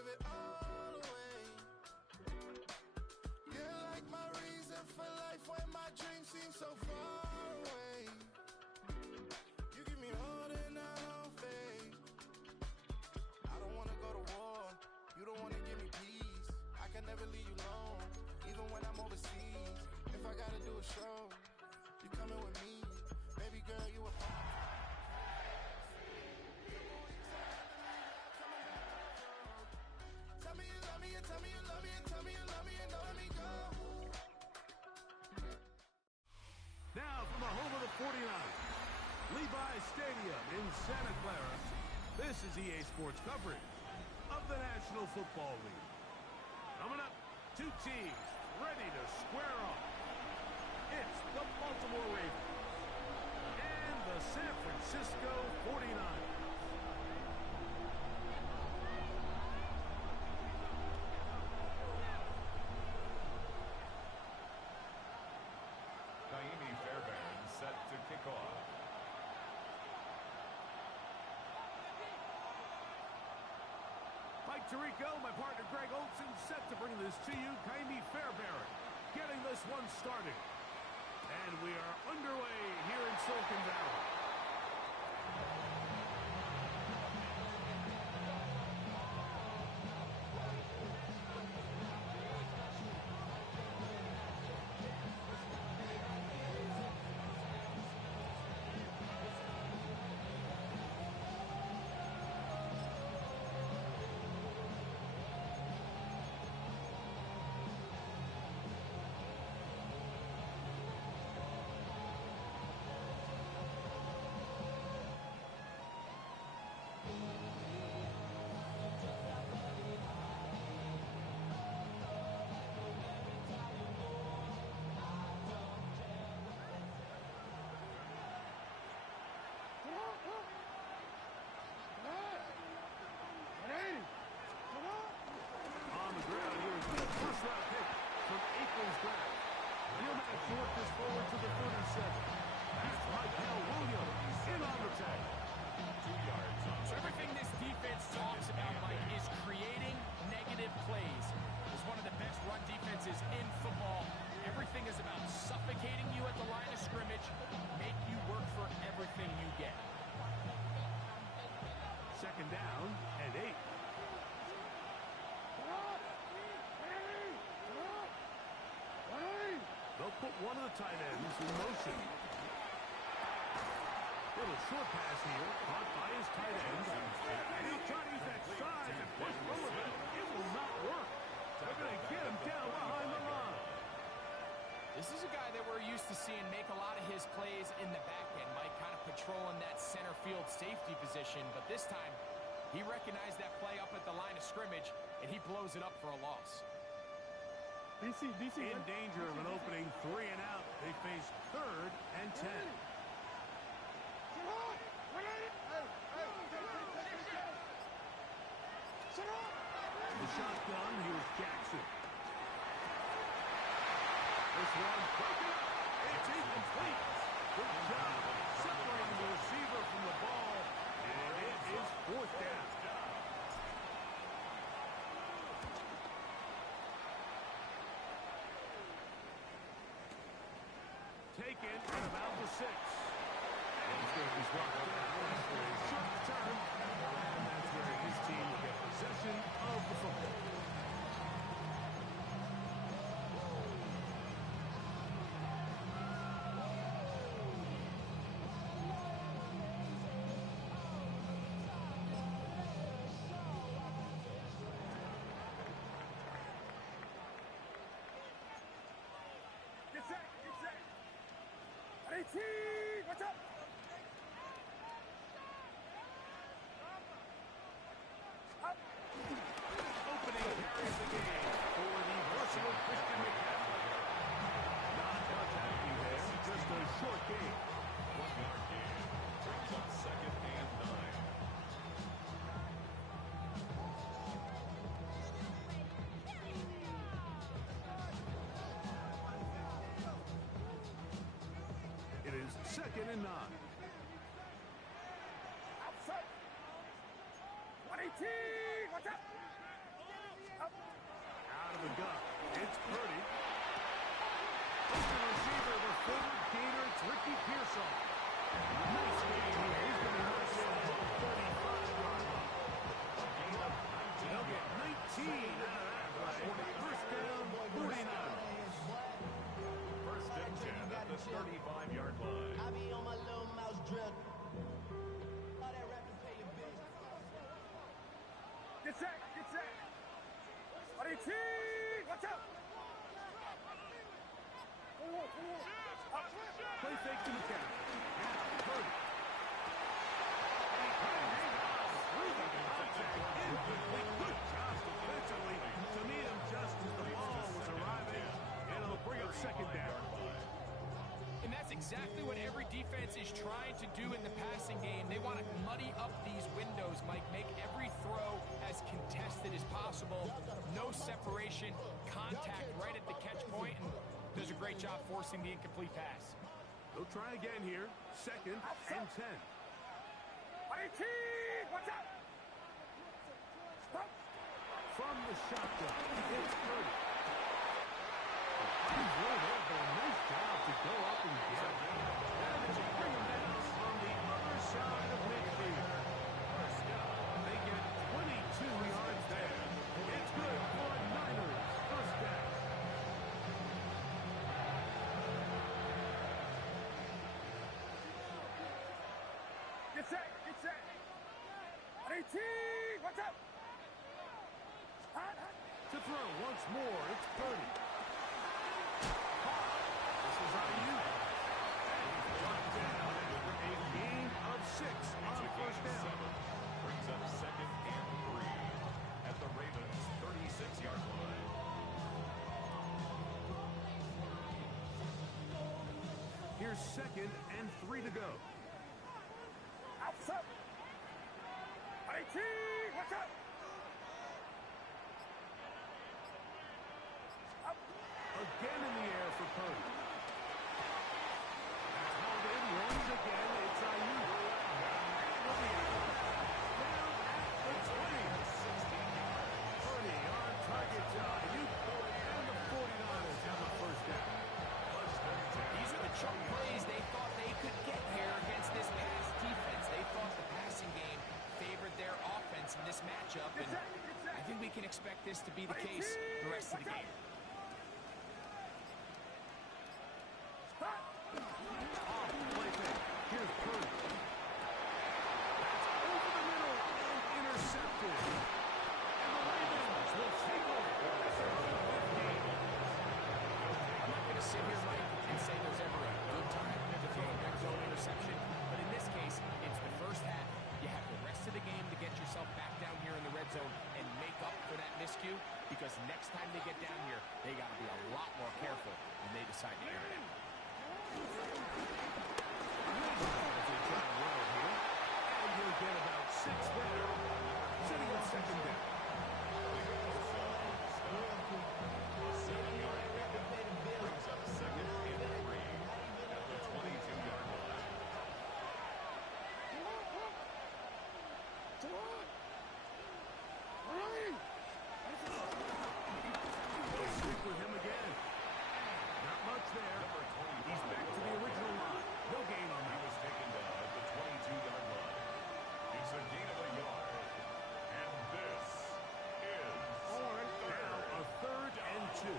give it all away. You're like my reason for life when my dreams seem so far away. You give me all that I don't fade. I don't wanna go to war. You don't wanna give me peace. I can never leave you alone, even when I'm overseas. If I gotta do a show, you coming with me. Baby girl, you a tell me you love me and tell me you love me and tell me you love me and don't let me go. Now from the home of the 49ers, Levi's Stadium in Santa Clara, this is EA Sports coverage of the National Football League. Coming up, two teams ready to square off. It's the Baltimore Ravens and the San Francisco 49ers. Naimi Fairbairn set to kick off. Mike Tirico, my partner Greg Olson, set to bring this to you. Naimi Fairbairn getting this one started. And we are underway here in Silicon Valley. So everything this defense talks about, Mike, is creating negative plays. It's one of the best run defenses in football. Everything is about suffocating you at the line of scrimmage, make you work for everything you get. Second down and 8. They'll put one of the tight ends in motion. Little short pass here, caught by his tight end. And he'll try to use that size and push forward, but it will not work. They're going to get him down behind the line. This is a guy that we're used to seeing make a lot of his plays in the back end, Mike, kind of patrolling that center field safety position. But this time, he recognized that play up at the line of scrimmage, and he blows it up for a loss. In danger of an opening 3 and out. They face 3rd and 10. The shotgun, here's Jackson. This one, broken up. It's incomplete. Good job separating the receiver from the ball, and it is 4th down. Taken at about the 6. And he's going to be brought down for a short return. And that's where his team will get possession of the football. Get set! Get set! 18! Watch out! Opening carries the game for the versatile Christian McCaffrey. Not much happening there, just a short game. 1-yard gain brings up 2nd and 9. It is 2nd and 9. Outside! 118! Watch out! of the gun. It's Purdy. Open receiver, the forward gainer, it's Ricky Pearsall. Nice game here. He's going to rush in at the 35-yard line. They'll get 19 out of that play. First down, 49. First and 10 at the 35-yard line. I be on my little mouse drill. Get set, get set. RT, watch out. Play fake to McCaffrey. Now, Purdy. Good job defensively to meet him just as the ball was arriving, and it'll bring up second down. And that's exactly what every defense is trying to do in the passing game. They want to muddy up these windows, Mike, make every throw as contested as possible. No separation, contact right at the catch point, and does a great job forcing the incomplete pass. They'll try again here. Second and 10. RT, watch out. From the shotgun, it's Purdy. He's really there, but a nice job to go up and get it. And it'll bring him down on the other side of midfield. They get 22 yards there. It's good for Niners. First down. Get set, get set. RT, watch out. To throw once more, it's Purdy. This is Ayuk. Brought down after a gain of 6 on first down. Brings up second and 3 at the Ravens' 36-yard line. Here's second and 3 to go. Outside. RT, watch out. Again in the air for Purdy. That's held in once again. It's Ayuk. Down at the 20. Purdy on target to Ayuk. And the 49ers have a first down. These are the choke plays they thought they could get here against this pass defense. They thought the passing game favored their offense in this matchup, and I think we can expect this to be the case the rest of the game. Play fake. Here's Purdy. That's over the middle and intercepted. And the Ravens will take over. I'm not going to sit here, Mike, and say there's ever a good time to throw a red zone interception, but in this case, it's the first half. You have the rest of the game to get yourself back down here in the red zone and make up for that miscue, because next time they get down here, they got to be a lot more careful when they decide to air it out. And you'll get about 6 there. Sitting at second down. A 7-yard pickup brings up second and 3 at the 22-yard line. They'll stick with him again. Not much there. Number 25. He's back to the original line. No gain on He that. was taken down at the 22-yard line. It's a gain of a yard. And this is Now a third and 2.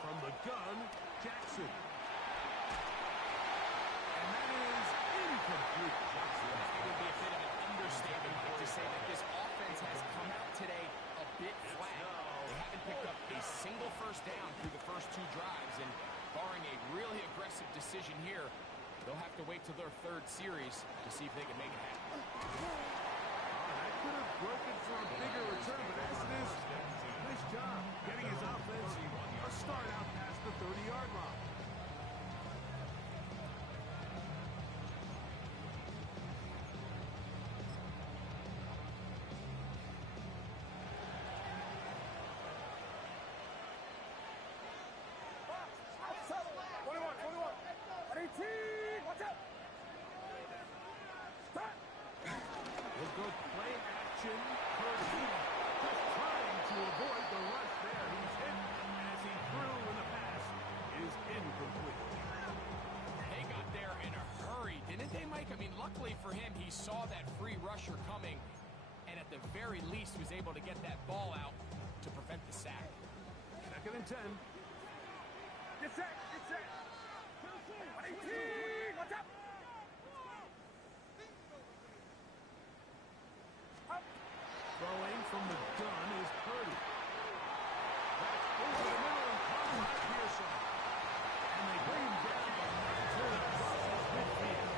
From the gun, Jackson. And that is incomplete. It would be a bit of an understatement to say that this offense has come out today a bit flat. They haven't picked up a single first down through the first 2 drives, and barring a really aggressive decision here, they'll have to wait till their third series to see if they can make it happen. That could have broken for a bigger return, but as it is, nice job getting his offense a start out past the 30-yard line. motion. Purdy just trying to avoid the rush there. He's hit as he threw, and the pass is incomplete. They got there in a hurry, didn't they, Mike? I mean, luckily for him, he saw that free rusher coming, and at the very least was able to get that ball out to prevent the sack. 2nd and 10. Get set. Get set. 118. Watch out. Throwing from the gun is Purdy. That's over the middle and caught by Pearson. And they bring him down until he crosses midfield.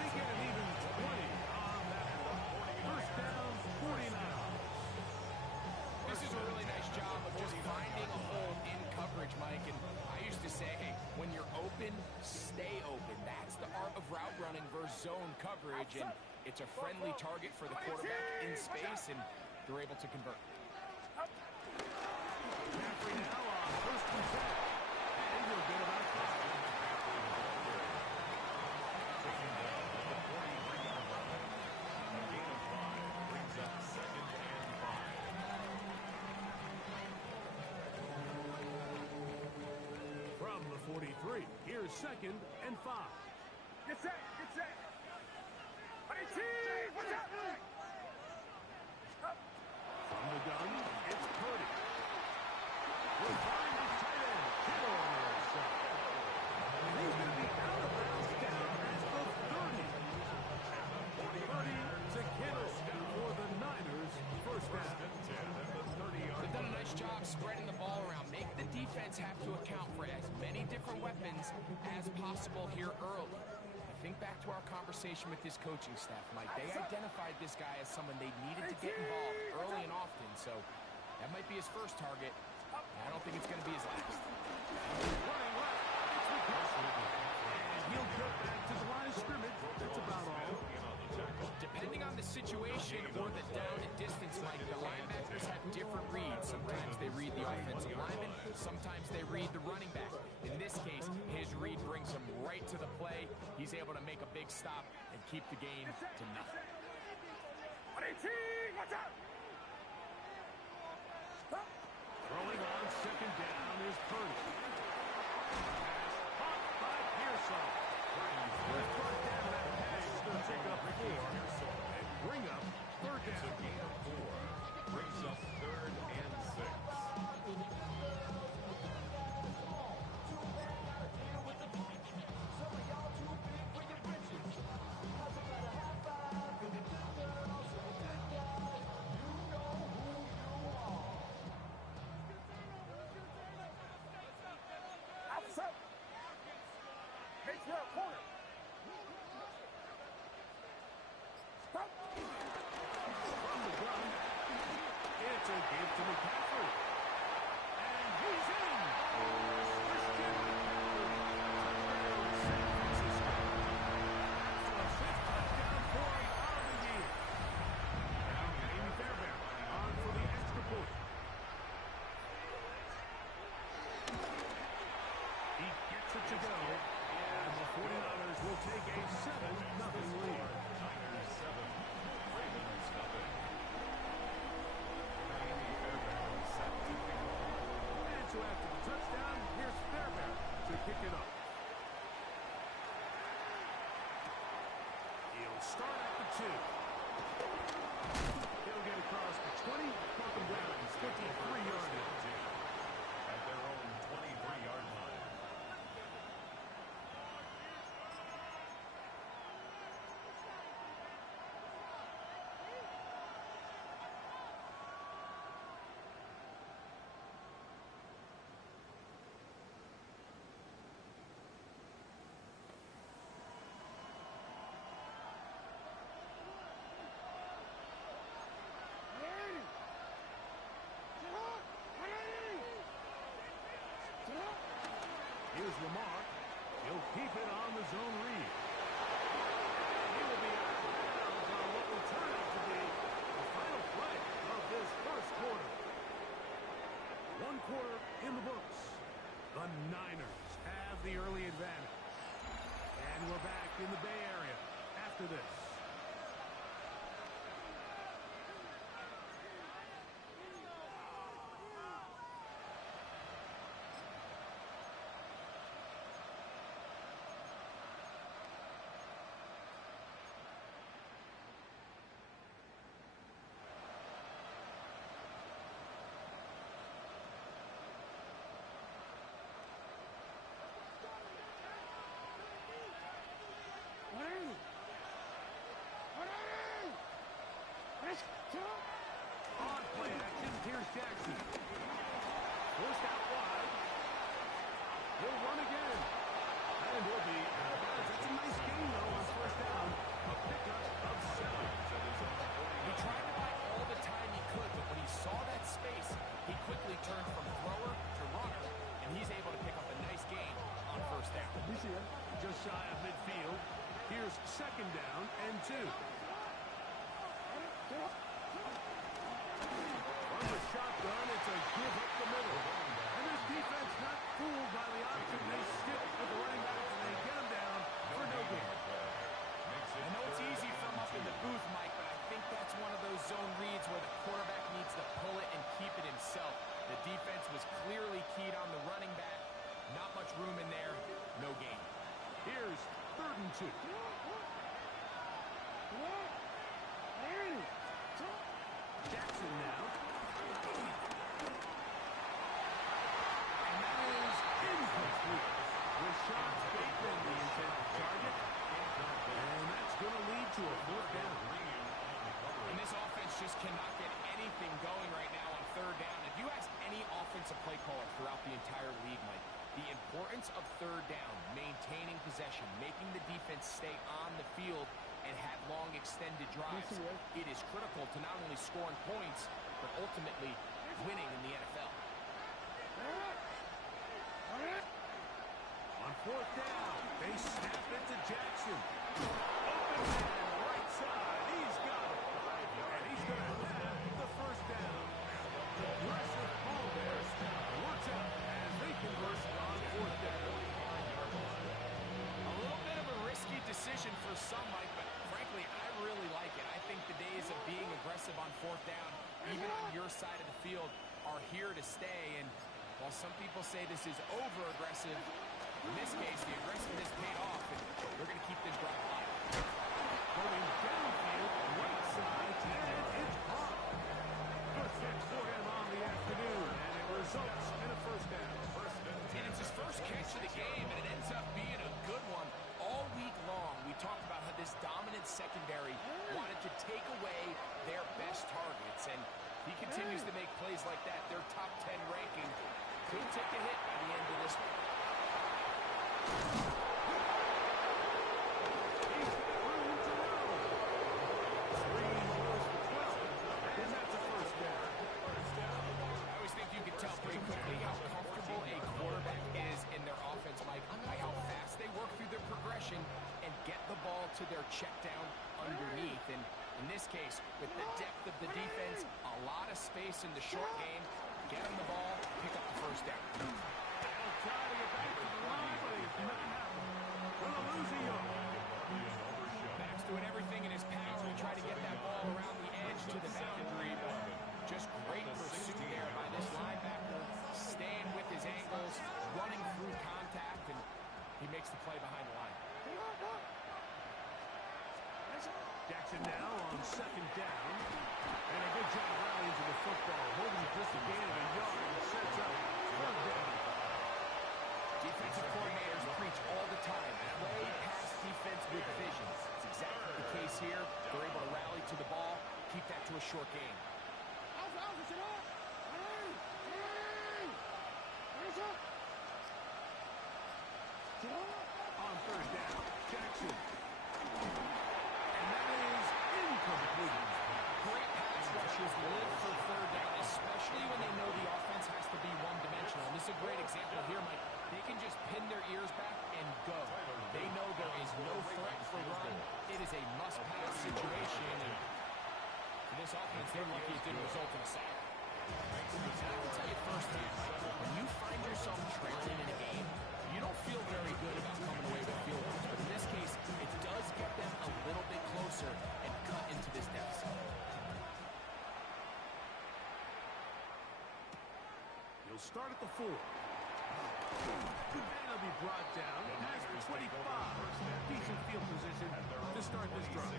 They get an even 20 on that one. First down, 49. This is a really nice job of just finding a hole in coverage, Mike. And I used to say, hey, when you're open, stay open. That's the art of route running versus zone coverage. And it's a friendly target for the quarterback in space, and they're able to convert. McCaffrey now on 1st and 10. And we'll get about 5. Taking down at the 43-yard line. A gain of 5 brings up 2nd and 5. From the 43, here's 2nd and 5. Get set. Get set. 118. Watch out. From the gun, it's Purdy. We'll find his tight end, Kittle on the right side. And he's going to be out of bounds down at the 30. Purdy to Kittle for the Niners. First down. They've done a nice job spreading the ball around. Make the defense have to account for as many different weapons as possible here early. Think back to our conversation with this coaching staff, Mike. They identified this guy as someone they needed to get involved early and often, so that might be his first target. I don't think it's going to be his last. Running left, it's McCaffrey. And he'll get back to the line of scrimmage. That's about all. Depending on the situation or the down and distance, Mike, the linebackers have different reads. Sometimes they read the offensive lineman, sometimes they read the running back. In this case, his read brings him right to the play. He's able to make a big stop and keep the game to nothing. 118. Watch out. Throwing on 2nd down is Purdy. Pass caught by Pearson. Let's brought down that pass. It's going to take up 4 and bring up 3rd It's a down. gain of 4. Brings up 3rd and 6. Outside. Makes for a corner. Stop. From the gun, it's a give to McCaffrey. And he's in. Christian McCaffrey. Touchdown, San Francisco. That's the 5th touchdown for him on the year. Now Jamie Fairbairn on for the extra point. He gets it to go. And the 49ers will take a 7-0 lead. Niners 7, Ravens nothing. Jamie Fairbairn set to kick off. And so after the touchdown, here's Fairbairn to kick it up. He'll start at the 2. He'll get across the 20. Malcolm Brown's 53-yard line. At their own 23-yard line. Here's Lamar. He'll keep it on the zone read. And he will be out of bounds on what will turn out to be the final play of this first quarter. 1 quarter in the books. The Niners have the early advantage. And we're back in the Bay Area after this. 2. Jackson now. And that is incomplete. Rashad's Bateman, the intended target. And that's going to lead to a 4th down. And this offense just cannot get anything going right now on 3rd down. If you ask any offensive play caller throughout the entire league, Mike, the importance of 3rd down, maintaining possession, making the defense stay on the field and have long extended drives, it is critical to not only scoring points, but ultimately winning in the NFL. On 4th down, they snap it to Jackson. Open man, right side, he's got it. And he's going to have the 1st down. Aggressive ball there. Watch out as they convert on 4th down. A little bit of a risky decision for some, Mike, but frankly, I really like it. I think the days of being aggressive on 4th down, even on your side of the field, are here to stay. And while some people say this is over-aggressive, in this case, the aggressiveness paid off, and they're going to keep this drive alive. Going downfield, right side, and it's caught. First catch for him on the afternoon, and it results in a 1st down. And it's his first catch of the game, and it ends up being a good one. All week long, we talked about how this dominant secondary wanted to take away their best targets, and he continues to make plays like that. Their top 10 ranking could take a hit by the end of this one. He's got room to run. Screen goes for 12, and that's a 1st down. I always think you can tell pretty quickly how comfortable a quarterback is in their offense, Mike, by how fast they work through their progression and get the ball to their check down underneath. And in this case, with the depth of the defense, a lot of space in the short game, get them the ball, pick up the 1st down. They'll try to get back to the line, but it's not happening. Gonna lose a yard. Max doing everything in his power to try to get that ball around the edge to the boundary, but just great pursuit there by this linebacker, staying with his ankles, running through contact, and he makes the play behind the line. Jackson now on 2nd down. And a good job rallying to the football, holding just a gain of a yard and sets up 3rd down. Defensive coordinators preach all the time, play pass defense with vision. It's exactly the case here. They're able to rally to the ball, keep that to a short game. On 3rd down, Jackson. And that is incomplete. Great pass rushers live for 3rd down, especially when they know the offense has to be one-dimensional. And this is a great example here, Mike. They can just pin their ears back and go. They know there is no threat for run. It is a must-pass situation. And for this offense, they're lucky it didn't result in a sack. And I can tell you firsthand, when you find yourself trailing in a game, you don't feel very good about coming away with field goals. But in this case, it does get them a little bit closer and cut into this deficit. He'll start at the 4. And he'll be brought down. Has for 25. Decent field position to start this drive.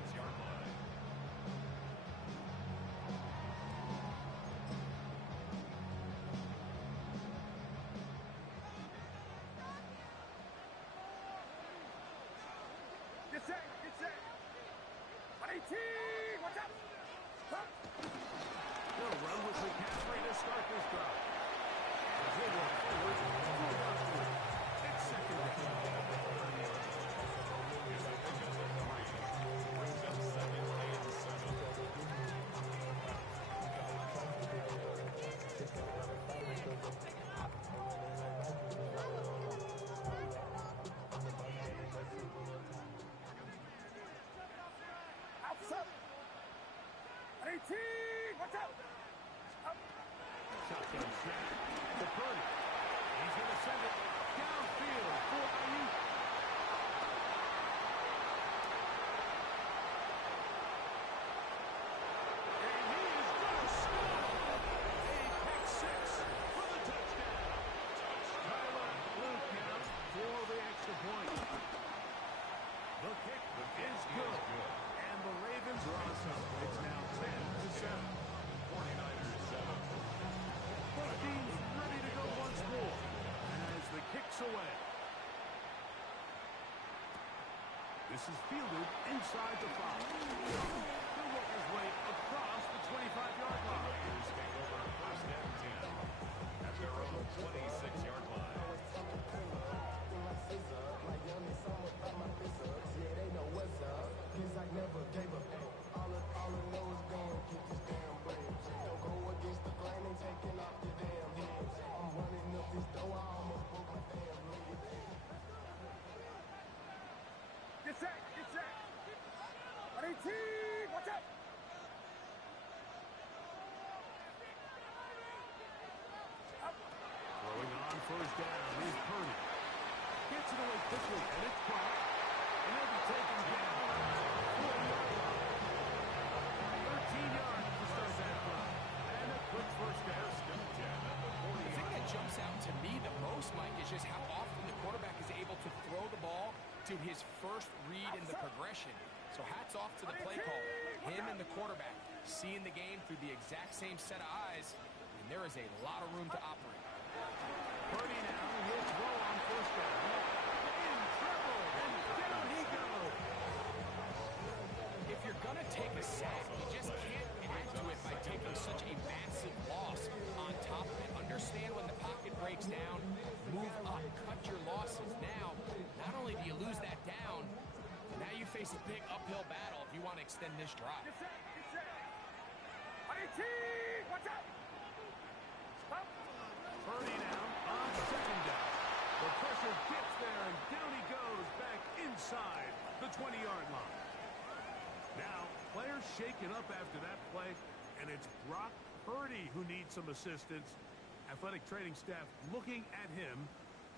Get set, get set. 118, watch out. They'll run with McCaffrey to start this drive. As they work forward, it's 2nd down. Outside. 118, watch out. Shotgun snap to Purdy. He's going to send it downfield for Ayuk. And he is going to score. A pick 6 for the touchdown. Tyler Luke now for the extra point. The away. This is fielded inside the 5. He'll work his way across the 25-yard line. Raiders take over first and 10 at their own 26-yard line. Get set, get set. Ready, team, watch out. Throwing on first down is Purdy. Gets it away quickly, and it's caught. And he'll be taken down. 40-yard line. 13 yards to start that drive. And a quick first down. The thing that jumps out to me the most, Mike, is just how often the quarterback is able to throw the ball to his first read in the progression. So hats off to the play call. Him and the quarterback seeing the game through the exact same set of eyes, and there is a lot of room to operate. Purdy now, he'll throw on first down. In trouble, and down he goes. If you're going to take a sack, you just can't add to it by taking such a massive loss on top of it. Understand when the pocket breaks down, move up, cut your losses. Now, not only do you lose that down, now you face a big uphill battle if you want to extend this drive. Get set, get set. Ready, team, watch out. Stop. Purdy now on second down. The pressure gets there, and down he goes back inside the 20-yard line. Now, players shaken up after that play, and it's Brock Purdy who needs some assistance. Athletic training staff looking at him,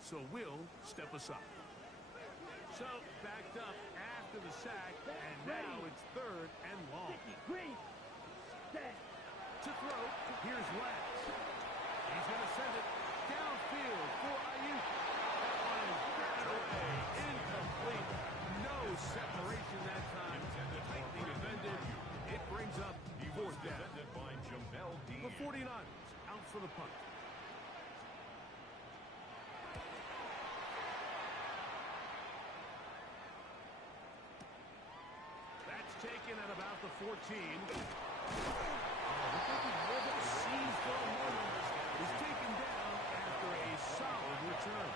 so we'll step aside. So, backed up after the sack, and now it's third and long. To throw, here's Lance. He's going to send it downfield for Ayuk. That one is batted away, incomplete. No separation that time. Tightly defended. It brings up fourth down. Defended by Jamel Dean. The 49ers out for the punt. That's taken at about the 14. Looks like he was a seize for a moment. Is taken down after a solid return.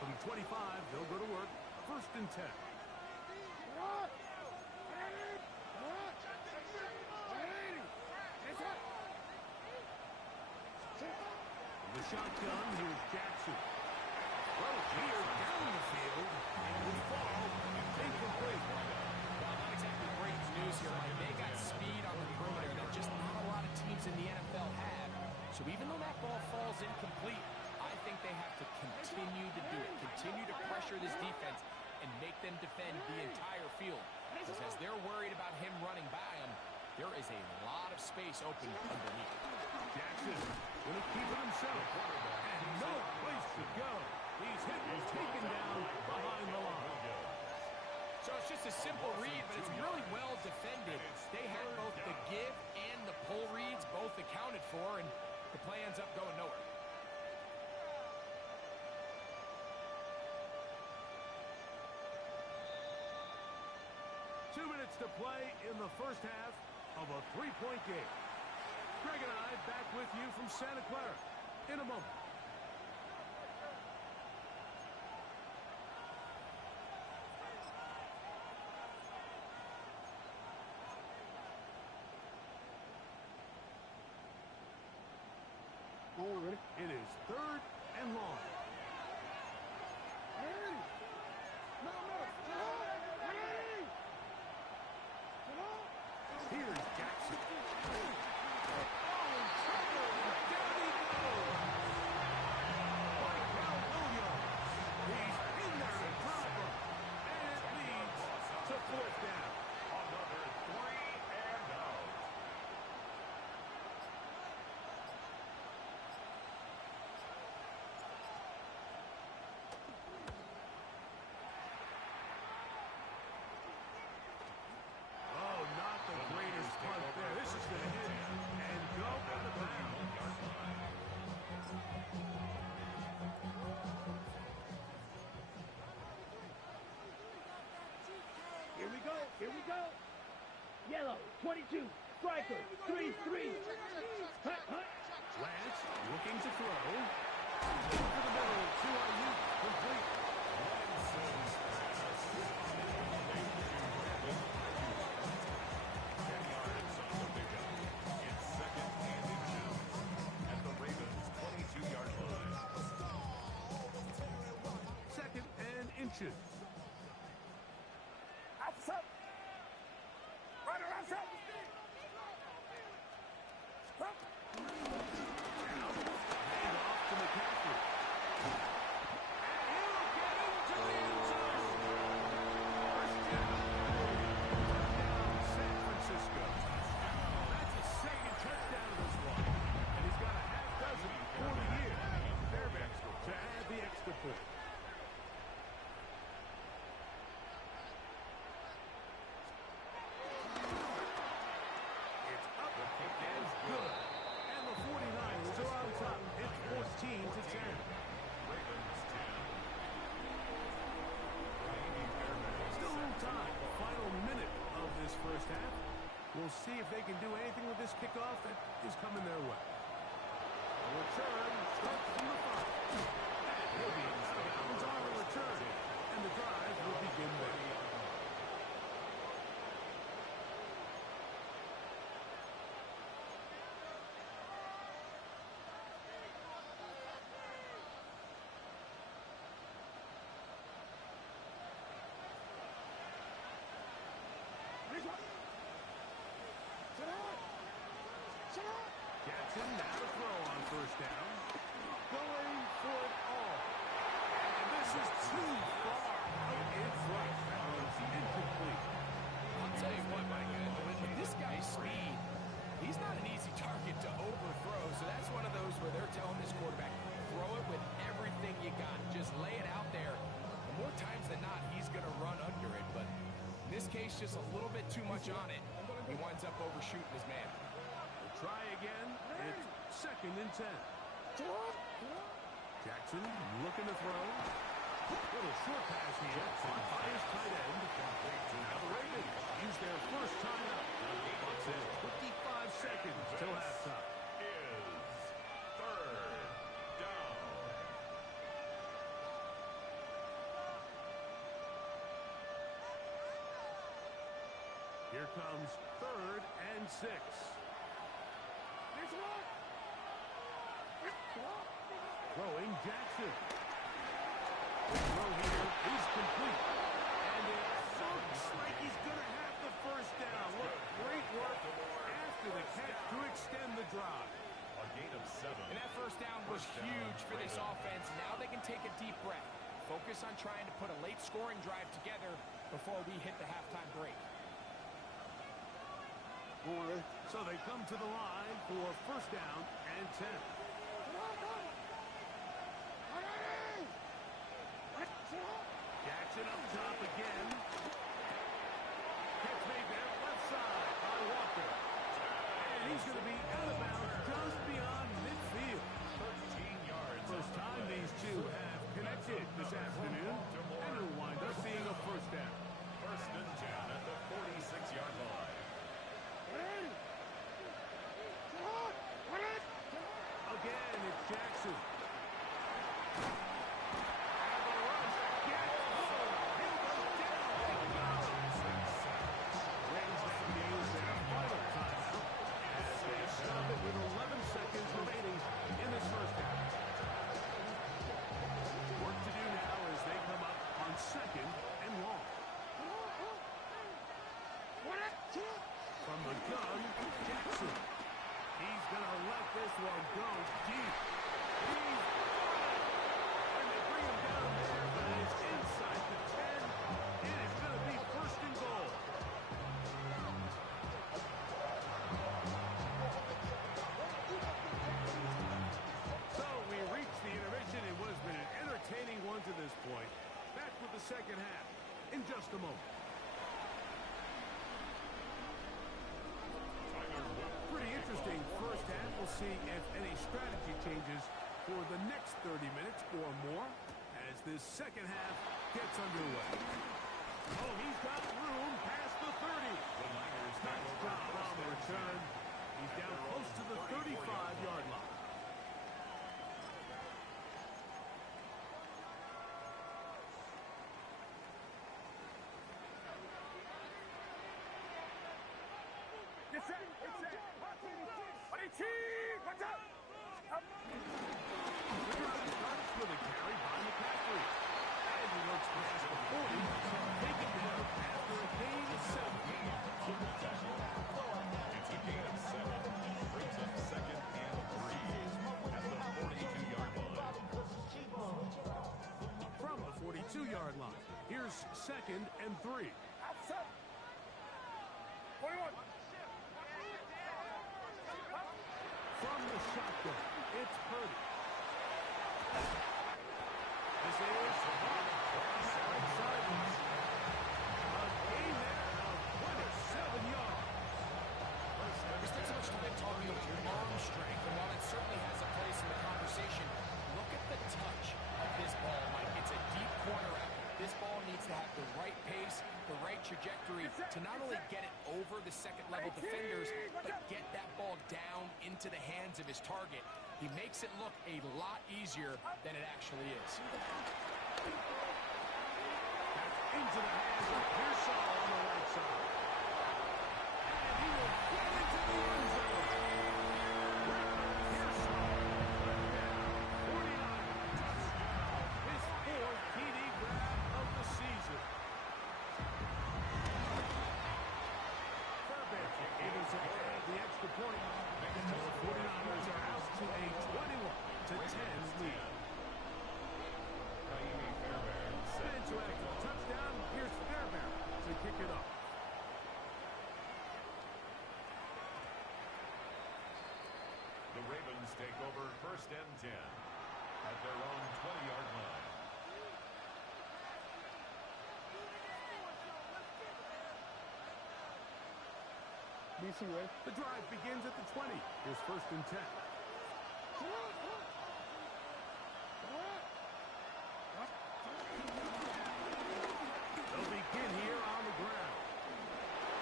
From the 25, they'll go to work. First and 10. The shotgun, here's Jackson. Well, here down the field, and will fall incomplete. Well, not exactly great news here, Mike. They got speed on the perimeter that just not a lot of teams in the NFL have. So even though that ball falls incomplete, I think they have to continue to do it. Continue to pressure this defense and make them defend the entire field. Because as they're worried about him running by them, there is a lot of space open underneath. Jackson will keep it himself. And no place to go. He's hit and taken down behind the line. So it's just a simple read, but it's really well defended. They had both the give and the pull reads both accounted for, and the play ends up going nowhere. Minutes to play in the first half of a three-point game. Greg and I back with you from Santa Clara in a moment. It is third and long. Here's Jackson. Oh, in trouble. Down he goes. Michael Williams. He's in there to drop him. And it leads to fourth down. Another 3 and out. Here we go. Yellow, 22, striker, 3-3. Hut, hut. Lance looking to throw. Into the middle to Ayuk. Complete. Lanson's pass. It's second and inches at the Ravens' 22-yard line. Second and inches. Outside. Right around top. Stop. Hand off to McCaffrey. And he'll get into the end zone. First down. Touchdown, San Francisco. That's his second touchdown of this one. And he's got a half dozen for the year. Fairbanks to add the extra point. It's up and good. And the 49ers are on top. It's 14-10. Ravens 10. Still time. Final minute of this first half. We'll see if they can do anything with this kickoff that is coming their way. A return starts from the 5. And he'll be out of bounds on the return. And the drive will begin there. Jackson now to throw on first down. Going for it all. And this is too far out in front. That one's incomplete. I'll tell you what, Mike, with this guy's speed, he's not an easy target to overthrow. So that's one of those where they're telling this quarterback, throw it with everything you got. Just lay it out there. And more times than not, he's going to run under it. But in this case, just a little bit too much on it. He winds up overshooting his man. We'll try again. It's second and 10. Jackson looking to throw. Little short pass here by his tight end. Now the Ravens use their first timeout. Clock's in 55 seconds till halftime. Is third down. Here comes third and 6. Throwing Jackson. The throw here is complete. And it looks like he's going to have the first down. Look, great work after the catch to extend the drive. A gain of 7. And that first down was huge for this offense. Now they can take a deep breath. Focus on trying to put a late scoring drive together before we hit the halftime break. So they come to the line for first down and 10. Jackson up top again. Catch made there, left side by Walker. And he's going to be out of bounds just beyond midfield. 13 yards. First time these two have connected this afternoon, and it'll wind up being a first down. First and 10 at the 46-yard line. Again, it's Jackson. And the rush gets home. He'll go down. Ravens have to use their final timeout as they stop it with 11 seconds remaining in this first half. Work to do now as they come up on second and long. From the gun, Jackson. He's going to let this one go deep. He's got it. And they bring him down there, but it's inside the 10. And it's going to be first and goal. So we reach the intermission in what has been an entertaining one to this point. Back with the second half in just a moment. Pretty interesting first half. We'll see if any strategy changes for the next 30 minutes or more as this second half gets underway. Oh, he's got room past the 30. The Niners take Nice over job on first the and return. 10. He's down At their close to the own 35-yard line. Get set. Get set. IDT. Watch out. The drive starts with a carry by McCaffrey. And he works past the 40, taken down after a gain of 7. On the tackle. It's a gain of 7. Brings up second and 3 at the 42-yard line. From the 42-yard line, here's second and 3. Outside. 21. From the shotgun, it's Purdy. This is right sideways. A gain there of 27 yards. We spent so much time talking about arm strength, and while it certainly has a place in the conversation, look at the touch of this ball, Mike. It's a deep corner out. This ball needs to have the right pace, the right trajectory to not only get it over the second-level defenders, but get that ball down into the hands of his target. He makes it look a lot easier than it actually is. That's into the hands of Pearsall on the right side. And he will get into the end zone. Pearsall, 49, touchdown. His fourth TD grab of the season. Fairbanks able to add the extra point. The 49ers are out to a 21-10 lead. Naimi Fairbairn set And to so kick after the off. touchdown, here's Fairbanks to kick it off. The Ravens take over first and 10 at their own 20-yard line. The drive begins at the 20. Here's first and 10. They'll begin here on the ground.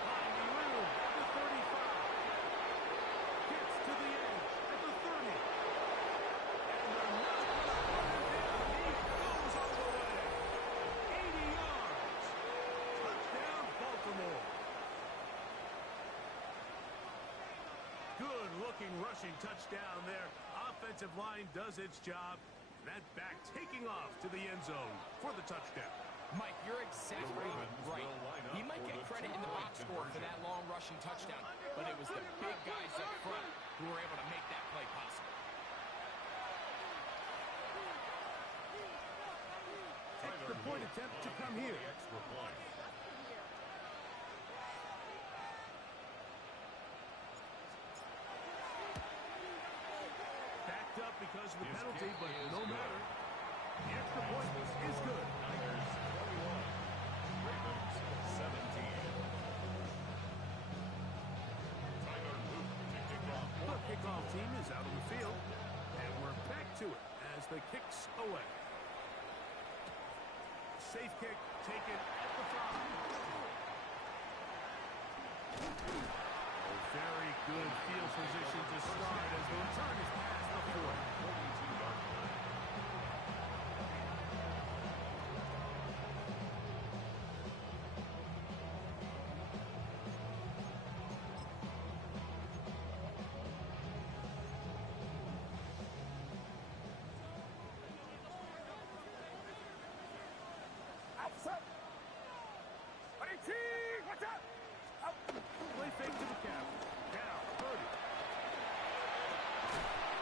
Finding room at the 35. Gets to the edge at the 30. And they're not going to put him down. He goes all the way. 80 yards. Touchdown, Baltimore. Good-looking rushing touchdown there. Offensive line does its job. That back taking off to the end zone for the touchdown. Mike, you're exactly right. He might get credit in the box score for that long rushing touchdown, but it was the big guys up front who were able to make that play possible. Extra point attempt to come here. The extra point. Backed up because of the His penalty, kick but is no good. matter. The extra point is good. Niners 21. Ravens 17. Tyler Luke to kick off. The kickoff team is out on the field, and we're back to it as the kick's away. Safe kick taken at the 5. Very good field position to start as the return is past the 40. 42-yard line. Outside. IDT. Watch out. Play fake to the cap. Now, Purdy.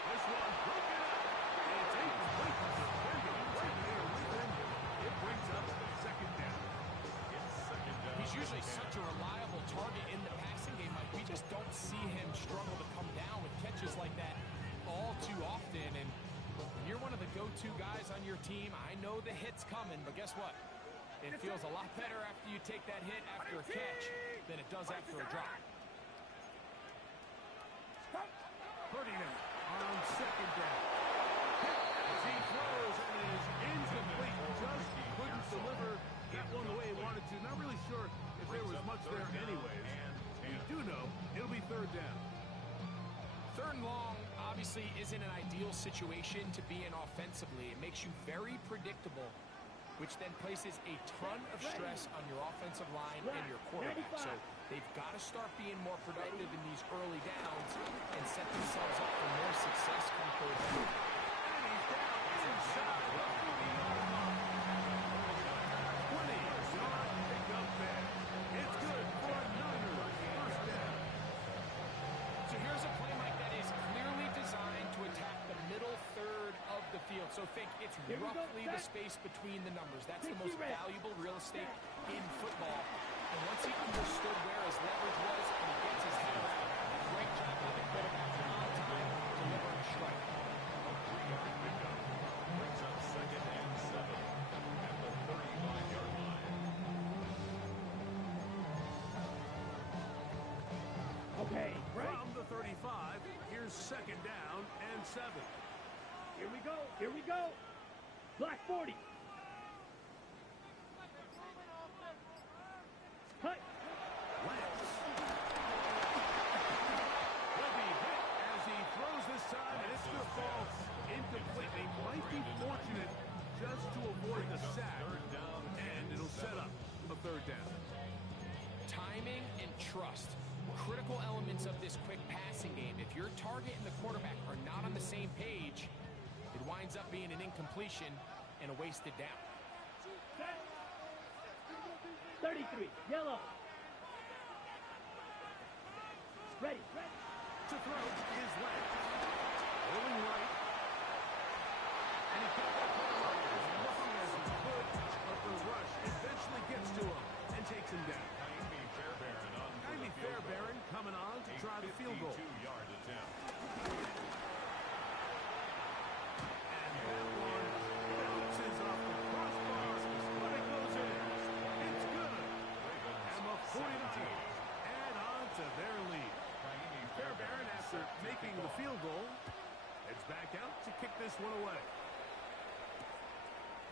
This one broken up. It's incomplete. Defender right there with him. It brings up second down. It's second down. He's usually such a reliable target in the passing game, Mike. We just don't see him struggle to come down with catches like that all too often. And when you're one of the go-to guys on your team, I know the hit's coming, but guess what? It feels a lot better after you take that hit after a catch than it does after a drop. Purdy now on second down. As he throws and it is incomplete. Just couldn't deliver that one the way he wanted to. Not really sure if there was much there anyway. obviously isn't an ideal situation to be in offensively. It makes you very predictable, which then places a ton of stress on your offensive line and your quarterback. So they've got to start being more productive in these early downs and set themselves up for more success come third down. And he's down inside the 40-yard line. 20-yard pickup there. It's good for a Niners first down. So here's a play, Mike, that is clearly designed to attack the middle third of the field. So think it's roughly the space between the numbers. That's the most valuable real estate in football. And once he understood where his leverage was and he gets his head around, great job by the quarterback on time, delivering a strike. A 3-yard pickup brings up 2nd and 7 at the 35-yard line. Okay, right. From the 35, here's 2nd down and 7. Here we go. Here we go. Black 40. Cut. Lance. Will be hit as he throws this time, and it's going to fall incompletely. Might be fortunate just to avoid the sack, and it'll set up a 3rd down. Timing and trust, critical elements of this quick passing game. If your target and the quarterback are not on the same page, it winds up being an incompletion and a wasted down. 33. Yellow. Ready. To throw is Lance. Rolling right. And he got that ball right as long as he could, but the rush eventually gets to him and takes him down. Jaime Fairbairn on for Jaime the field goal. Fairbairn coming on to try the field goal. 52-yard attempt. And that one bounces off the crossbar, but it goes in. It's good. And the 42 add on to their lead. Jaime Fairbairn, after making the field goal, heads back out to kick this one away.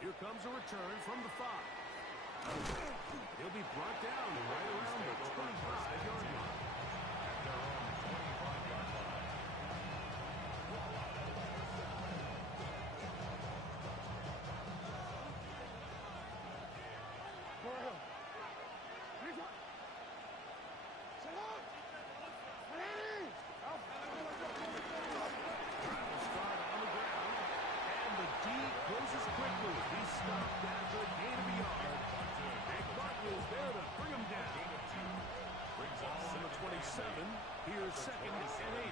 Here comes a return from the 5. He'll be brought down right around the 25-yard line. at their own 25-yard line. Travel start on the ground, and the D closes quickly. He's stopped after a gain of a yard. And Barkley is there to bring him down. Brings up Ball on the 27. Here's 2nd and 8.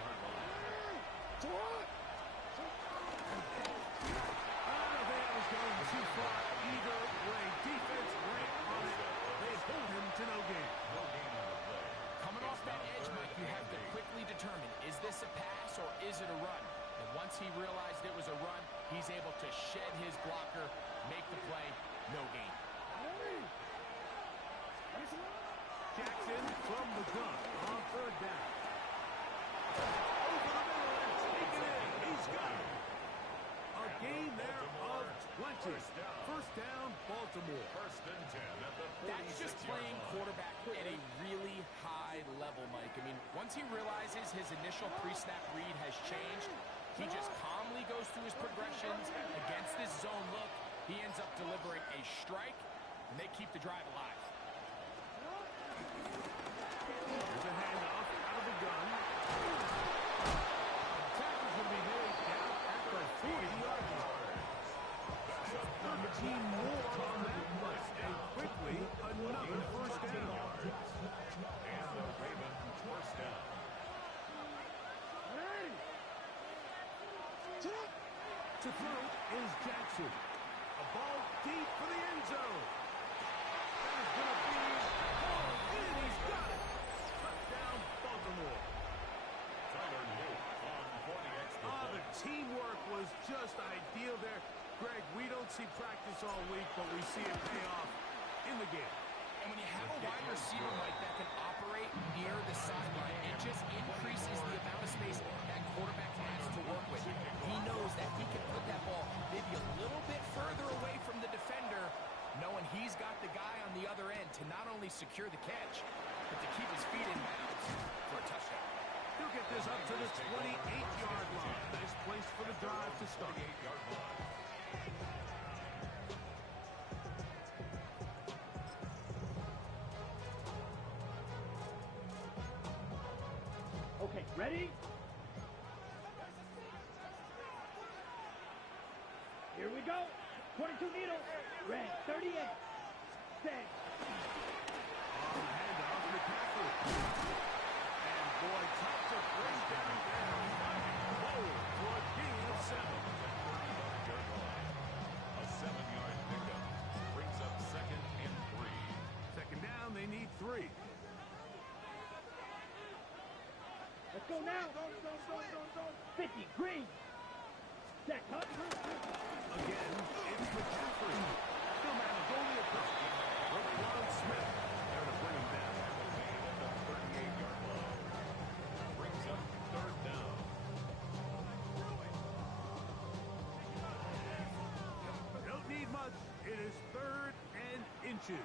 That was going too far either way. Defense right on it. They hold him to no gain. No gain on the play. Coming off that edge, Mike, you have to quickly determine, is this a pass or is it a run? And once he realized it was a run, he's able to shed his blocker, make the play, no gain. Jackson from the gun on 3rd down. Over the middle and take it in. He's got it. A gain there of 20. First down, Baltimore. 1st and 10 at the 46-yard That's just playing line. quarterback at a really high level, Mike. I mean, once he realizes his initial pre-snap read has changed, he just calmly goes through his progressions against this zone look. He ends up delivering a strike, and they keep the drive alive. Here's a handoff out of the gun. Tackle's going to be made down at the 40-yard line. 13 more on that play, and quickly another first down. And the Ravens first down. To throw is Jackson. A ball deep for the end zone. That is going to be hauled in. He's got it. Touchdown, Baltimore. Tyler Luke on for the extra The point. teamwork was just ideal there. Greg, we don't see practice all week, but we see it pay off in the game. And when you have a wide receiver, Mike, that can operate near the sideline, it just increases the amount of space that quarterback has to work with. He knows that he can put that ball maybe a little bit further away from the defender, knowing he's got the guy on the other end to not only secure the catch, but to keep his feet in bounds for a touchdown. He'll get this up to the 28-yard line. Nice place for the drive to start. 28-yard line. Okay, ready? Here we go. 22 needles. Red, 38. Set. On the handoff, McCaffrey. And boy, tough to bring down there. Bold for a gain of 7. 35-yard line. A 7-yard pickup brings up 2nd and 3. Second down, they need 3. Let's go now. 50, green. Set, cut. Again, it's McCaffrey. Still managed only a touchdown. Roquan Smith there to bring him down. At the 38-yard line. Brings up 3rd down. Don't need much. It is 3rd and inches.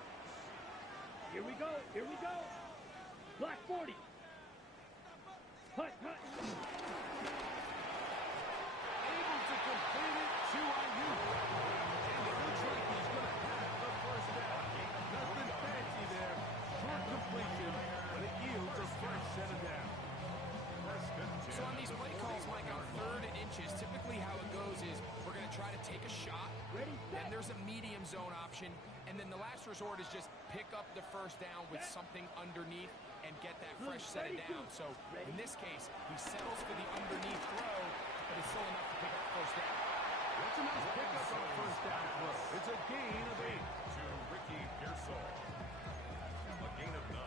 Here we go. Here we go. Black 40. Hut. Able to complete it to Ayuk. And it looks like he's going to have the first down. Nothing fancy there. Short completion, but it yields a fresh set of downs. So on these play calls, Mike, on 3rd and inches, typically how it goes is we're going to try to take a shot, Ready, then set. there's a medium zone option, and then the last resort is just pick up the first down with something underneath and get that fresh set of downs. So in this case, he settles for the underneath throw, but it's still enough to pick up first down. That's a nice pickup on a first down throw. It's a gain of 8. To Ricky Pearsall. A gain of 9.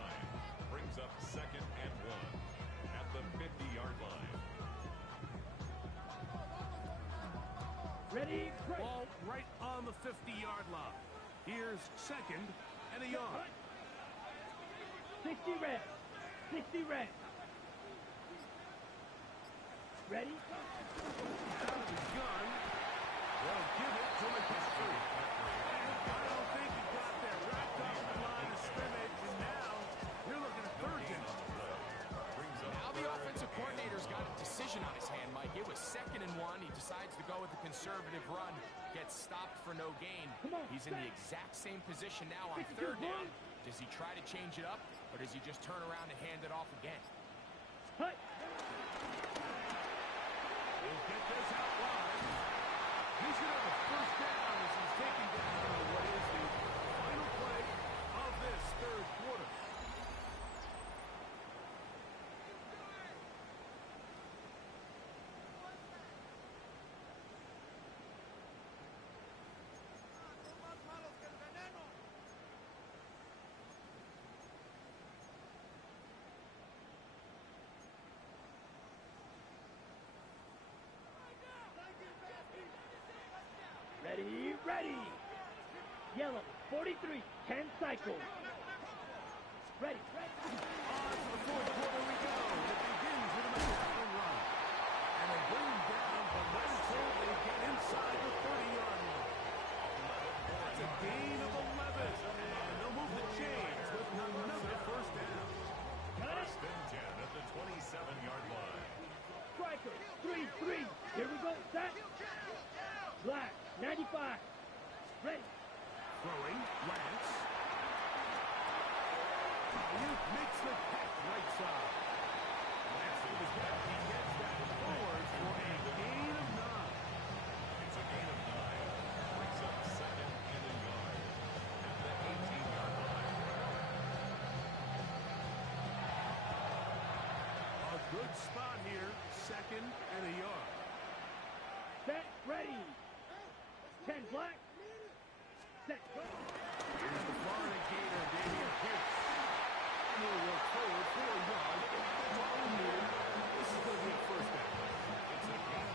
Brings up 2nd and 1. At the 50-yard line. Ready, break. Ball right on the 50-yard line. Here's 2nd and a yard. 60 red. 60 red. Ready? Out of the gun. They'll give it to McCaffrey. And I don't think he got there. Wrapped off the line of scrimmage, and now you're looking at 3rd down. Now the offensive coordinator's got a decision on his hand, Mike. It was 2nd and 1. He decides to go with the conservative run. Gets stopped for no gain. He's in the exact same position now on 3rd down. Does he try to change it up, or does he just turn around and hand it off again? Hut. He'll get this out wide. He's going to have a first down as he's taken down what is the final play of this 3rd quarter. Ready. Yellow, 43, 10 cycles. Ready. On to the 4th quarter we go. It begins with a McCaffrey run. And they bring him down, but not until they get inside the 30-yard line. That's a gain of 11. And they'll move the chains with another first down. First and 10 at the 27-yard line. Striker, 3-3. Here we go. Set. Black, 95. Ready. Throwing, Lance. Ayuk makes the catch right side. Lance with the catch. He gets that forward for a gain of 9. It's a gain of 9. Brings up 2nd and a yard. At the 18-yard line. A good spot here. 2nd and a yard. Set. Ready. 10 black. Set. Go. Here's the Florida Gator, Damian Pierce. And he'll work forward 4 yards. That's all he needed. This is going to be a first down.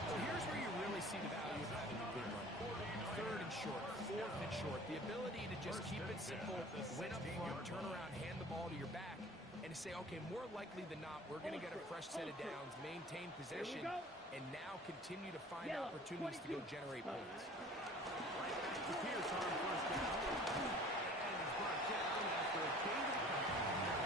So here's where you really see the value of having a good run. 3rd and short, 4th and short. The ability to just keep it simple, win up front, turn around, hand the ball to your back, and to say, okay, more likely than not, we're going to get a fresh set of downs, maintain possession, and now continue to find opportunities to go generate points. Right back to Pierce on first down. And he's brought down after a gain of 10.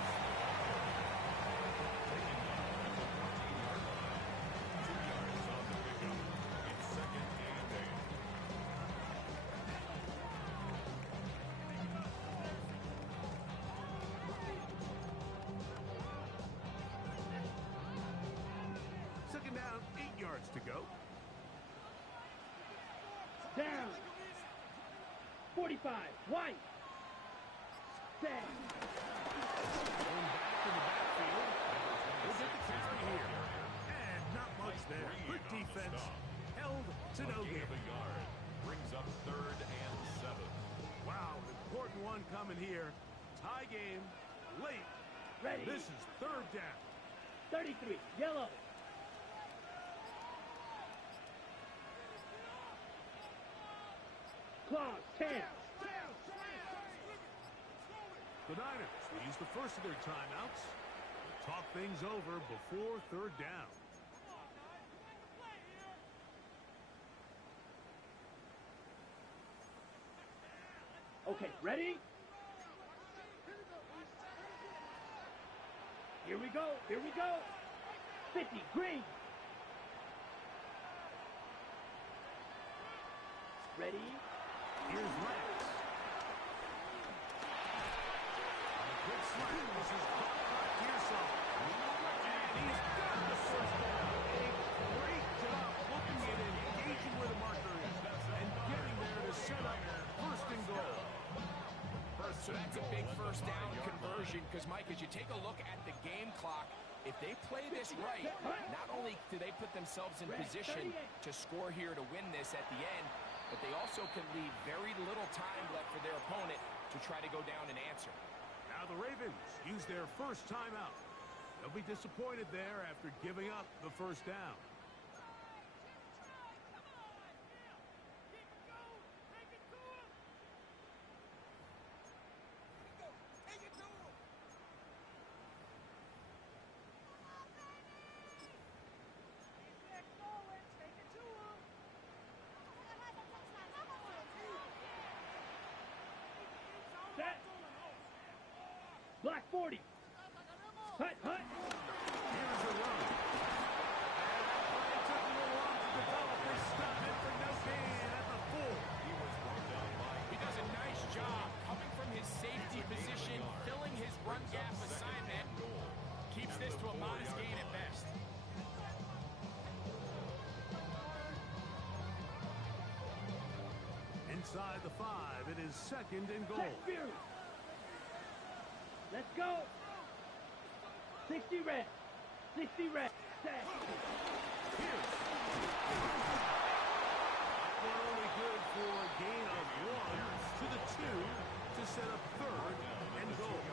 Down. 45. White. Set. Going back in the backfield. We'll get the carry here. And not much there. Good defense. Held to no gain. Of a yard. Brings up 3rd and 7. Wow, an important one coming here. Tie game. Late. Ready. This is 3rd down. 33. Yellow. Claws. 10. The Niners will use the first of their timeouts to talk things over before 3rd down. Okay, ready? Here we go. Here we go. 50. Green. Ready? Here's Lance. Quick slant. This is caught by Pearsall. And he's got the first down. A great job looking at it, engaging where the marker is, and getting there to set up 1st and goal. So that's a big 1st down conversion because, Mike, as you take a look at the game clock, if they play this right, not only do they put themselves in position to score here to win this at the end, but they also can leave very little time left for their opponent to try to go down and answer. Now the Ravens use their first timeout. They'll be disappointed there after giving up the 1st down. Set. Black 40. Hut, hut. Here's a run. And that play took a little long to develop. They stopped it for no gain at the 4. He was brought down by. He does a nice job coming from his safety position, filling his run gap assignment. Keeps this to a modest gain at best. Inside the 5, it is 2nd and goal. Set Fury. Let's go. 60 red. 60 red. Set. Pierce. Not only good for a gain of 1 to the 2 to set up 3rd and goal.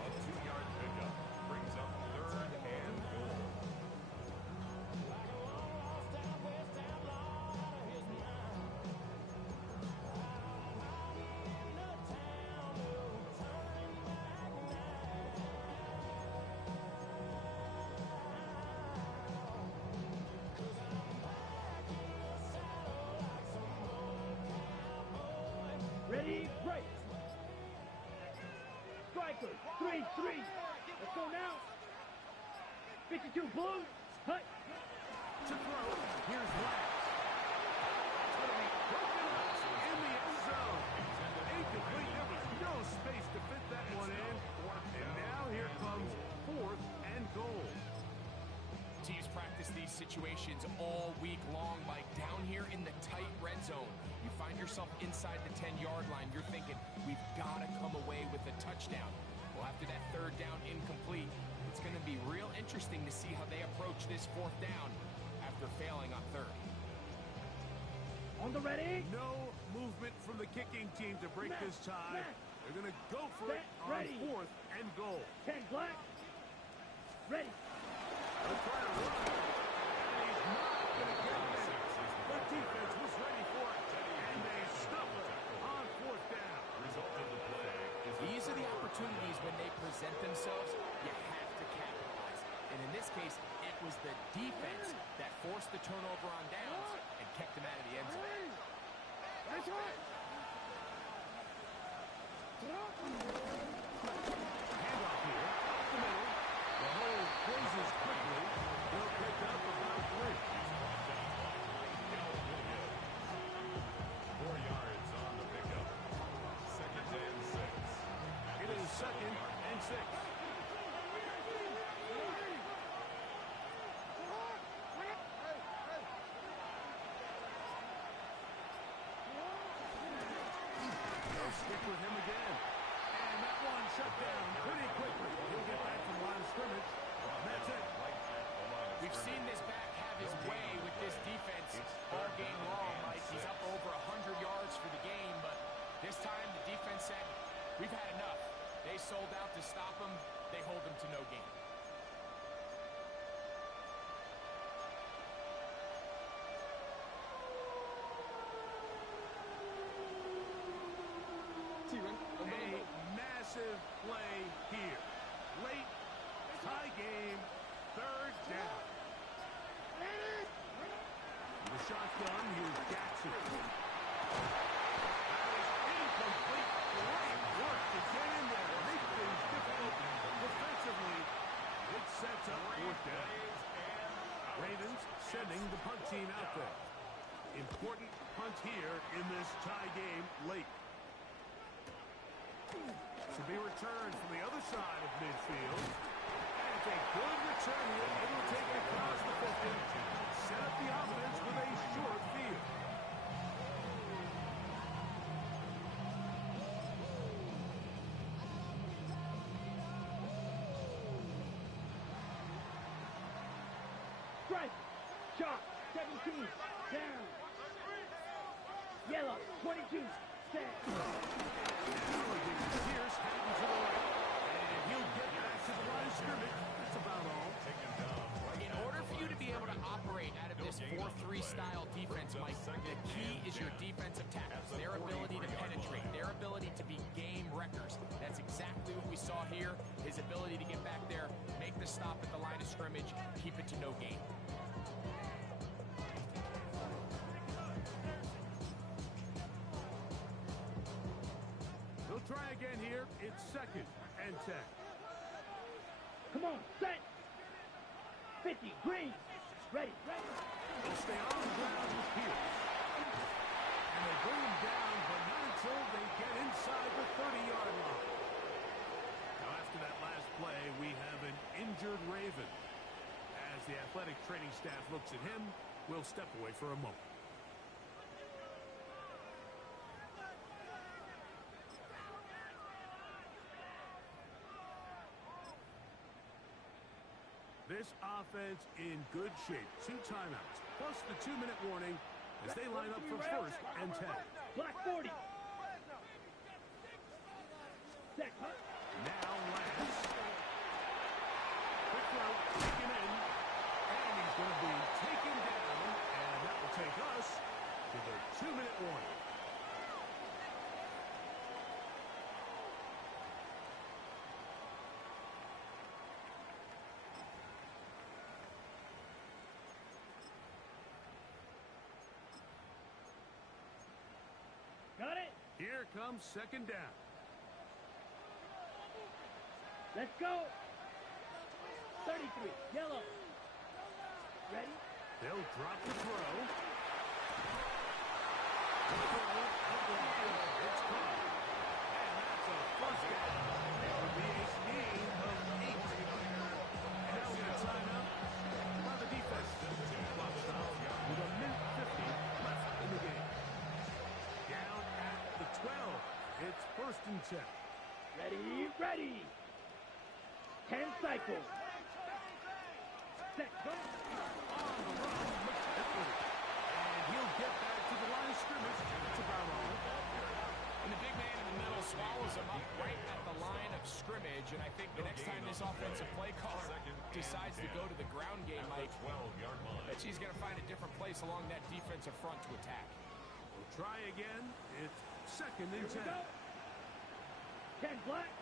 A 2-yard pickup brings up 3rd and goal. Ready, break. Strikers, 3-3. Let's go now. 52 blue. Hut. To throw, here's Lance. It's going to be broken up in the end zone. Incomplete. There was no space to fit that one in. And now here comes 4th and goal. Teams practice these situations all week long, Mike. Down here in the tight red zone, you find yourself inside the 10-yard line. You're thinking, we've got to come away with a touchdown. Well, after that 3rd down incomplete, it's going to be real interesting to see how they approach this 4th down after failing on 3rd. On the ready. No movement from the kicking team to break this tie. They're going to go for it on Ready. 4th and goal. 10 black. Ready. They'll try to run. And he's not going to get there. The defense was ready for it. And they stop it on 4th down. Result of the play is These are the opportunities when they present themselves, you have to capitalize. And in this case, it was the defense that forced the turnover on downs and kept them out of the end zone. That's right. Handoff here. Up the middle. The hole closes quickly. They'll pick up about 3. 4 yards on the pickup. 2nd and 6. It is 2nd and 6. stick with him again. And that one shut down pretty quickly. He'll get back to the line of scrimmage. That's it. We've seen this back have his way with this defense all game long, Mike. He's up over 100 yards for the game, but this time the defense said, we've had enough. They sold out to stop him. They hold him to no gain. A massive play here. Late, tie game, third down. The shotgun, here's Jackson. That is incomplete. Great work to get in there and make things difficult defensively. It sets up fourth down. Ravens sending the punt team out there. Important punt here in this tie game late. To be returned from the other side of midfield. And it's a good return here. It'll take it across the 50. Set up the offense with a short field. Strike. Shot. 17. Down. Yellow. 22. Set. Pierce heading to the right. And he'll get back to the line of scrimmage. That's about all. In order for you to be able to operate out of this 4-3 style defense, Mike, the key is your defensive tackles, their ability to penetrate, their ability to be game wreckers. That's exactly what we saw here, his ability to get back there, make the stop at the line of scrimmage, keep it to no gain. He'll try again here. It's 2nd and 10. Come on. Set. 50. Green. Ready. They'll stay on the ground with Pierce. And they bring him down, but not until they get inside the 30-yard line. Now, after that last play, we have an injured Raven. As the athletic training staff looks at him, we'll step away for a moment. This offense in good shape. 2 timeouts, plus the 2-minute warning as they line up for 1st and 10. Black 40. Set. Now Lance. Quick throw, taken in. And he's going to be taken down. And that will take us to the 2-minute warning. Got it. Here comes 2nd down. Let's go. 33. Yellow. Ready. They'll drop the throw. The throw out the it's caught. And that's a first down. It would be a gain of 8. And now we got a timeout by the defense. Clock stop with a minute 50 left in the game. Down at the 12. It's 1st and 10. Ready. 10 cycles. Set. Go. On the run, McKinley. And he'll get back to the line of scrimmage. That's about all. And the big man in the middle swallows him up right at the line of scrimmage. And I think the next time this offensive play caller decides to go to the ground game, Mike, that she's going to find a different place along that defensive front to attack. We'll try again. It's 2nd and 10. 10 black.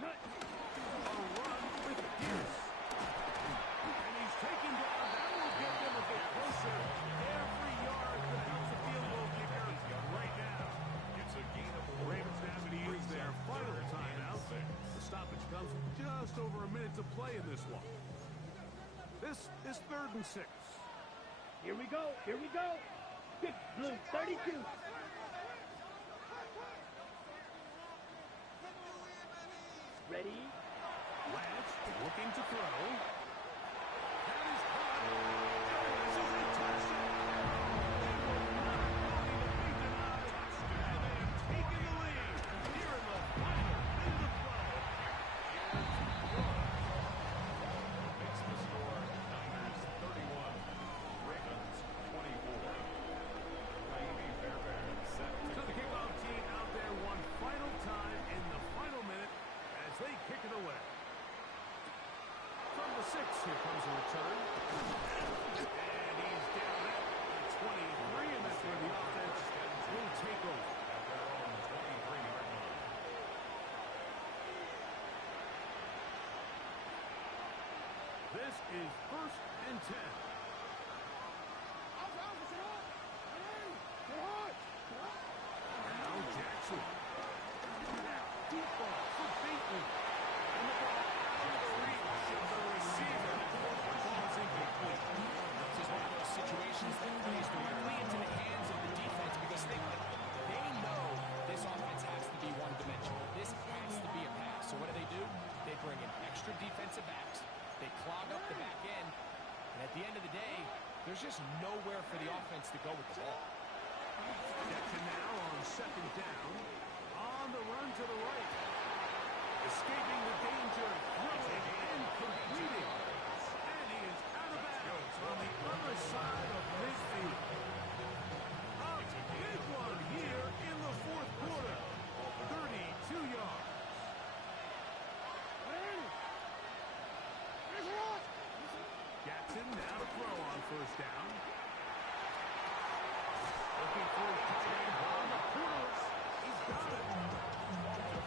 Hut. A run with Pierce. And he's taken down. That will get them a bit closer. Every yard that helps the field goal kicker right now. It's a gain of 4. Ravens have to use their final timeout. The stoppage comes with just over a minute to play in this one. This is 3rd and 6. Here we go. Here we go. Big Blue 32. Ready? Lance looking to throw. That is caught. This is a touchdown. They were not going to be denied. And they have taken the lead here in the final minute of play. Makes the score Niners 31, Ravens 24. Miami Fairbairn set So the kickoff team out there one final time in the final minute as they kick it away. From the 6, here comes a return. And he's down at the 23, and that's where the offense will take over. at their own 23-yard line. This is 1st and 10. Now Jackson. Now deep ball for Bateman. And the ball out of reach of the receiver. Ball's incomplete. This is one of those situations that plays directly into the hands of the defense because they know this offense has to be one-dimensional. This has to be a pass. So what do? They bring in extra defensive backs. They clog up the back end. And at the end of the day, there's just nowhere for the offense to go with the ball. Jackson now on 2nd down. On the run to the right. Escaping the danger. Throwing and completing. And he is out of bounds on the other side of midfield. A big one here in the 4th quarter. 32 yards. Jackson now to throw on 1st down. Looking for his tight end on the corners. He's got it.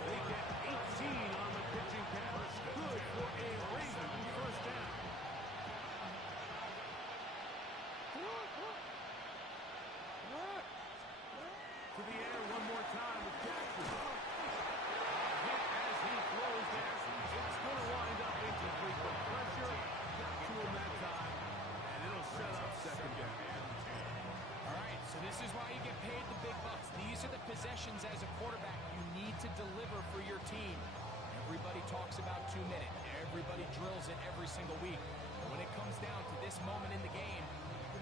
They get 18 on the pitching pass. Good for a Raven 1st down. To the air one more time with Jackson. Hit as he throws there. It's going to wind up incomplete, but pressure got to him that time, and it'll set up 2nd down. All right, so this is why you get paid the big bucks. These are the possessions as a quarterback you need to deliver for your team. Everybody talks about 2 minutes. Everybody drills it every single week. But when it comes down to this moment in the game,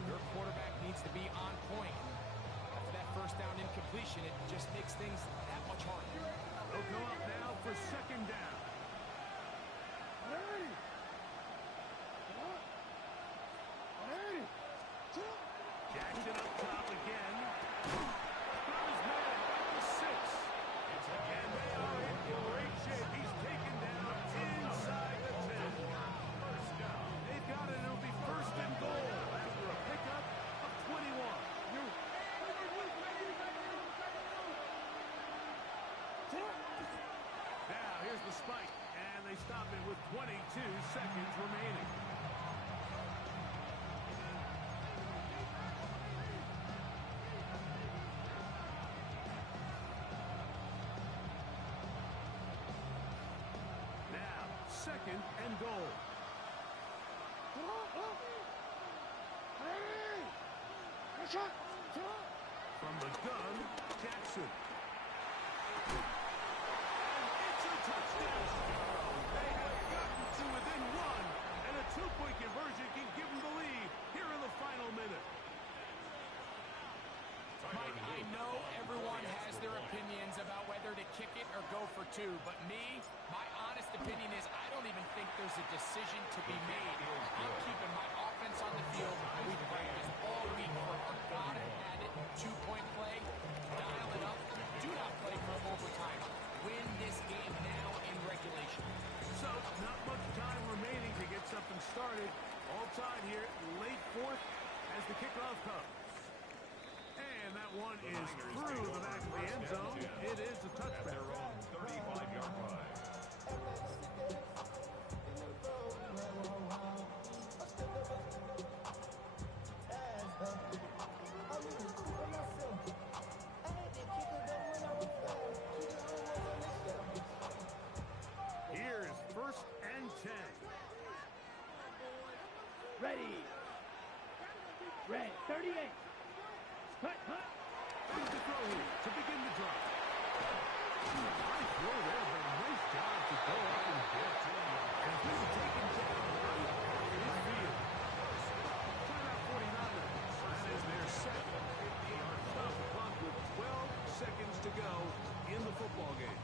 your quarterback needs to be on point. After that 1st down incompletion, it just makes things that much harder. They'll go up now for 2nd down. Jackson up top again. Got his man at the 6. And they are in great shape. He's taken down inside the 10. They've got it. It'll be 1st and goal after a pickup of 21. Now here's the spike. And they stop it with 22 seconds remaining. Now, 2nd and goal. From the gun, Jackson. And it's a touchdown. They have gotten to within 1, and a 2-point conversion can give them the lead here in the final minute. Mike, I know everyone has their opinions about whether to kick it or go for 2, but my honest opinion is I don't even think there's a decision to be made. I'm keeping my offense on the field. We've practiced all week for our gotta-have-it 2-point play. Dial it up. Do not play for overtime. Win this game now in regulation. So, not much time remaining to get something started. All tied here, late 4th as the kickoff comes. And that one is through the back of the end zone. It is a touchback. Their own 35-yard line. Here is 1st and 10. Ready. Red 38. Cut, cut. Brings the throw here to begin the drive. Nice throw there, but a nice job to go up and get to him. And he's taken down right off midfield. Timeout 49ers. That is their second 50-yard stop the clock with 12 seconds to go in the football game.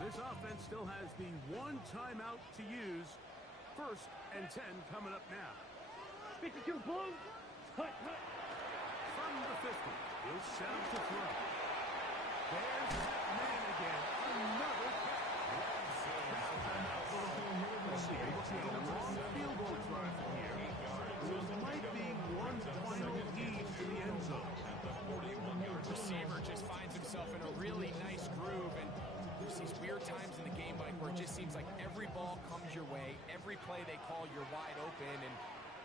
This offense still has the one timeout to use. 1st and 10 coming up now. 52 blue. Cut, cut. From the 50, he'll set up to throw. There's that man again. Another catch. We'll see. Looking at a long field goal try from here. There might be one final heave to the end zone. Receiver just finds himself in a really nice groove, and there's these weird times in the game, Mike, where it just seems like every ball comes your way, every play they call, you're wide open, and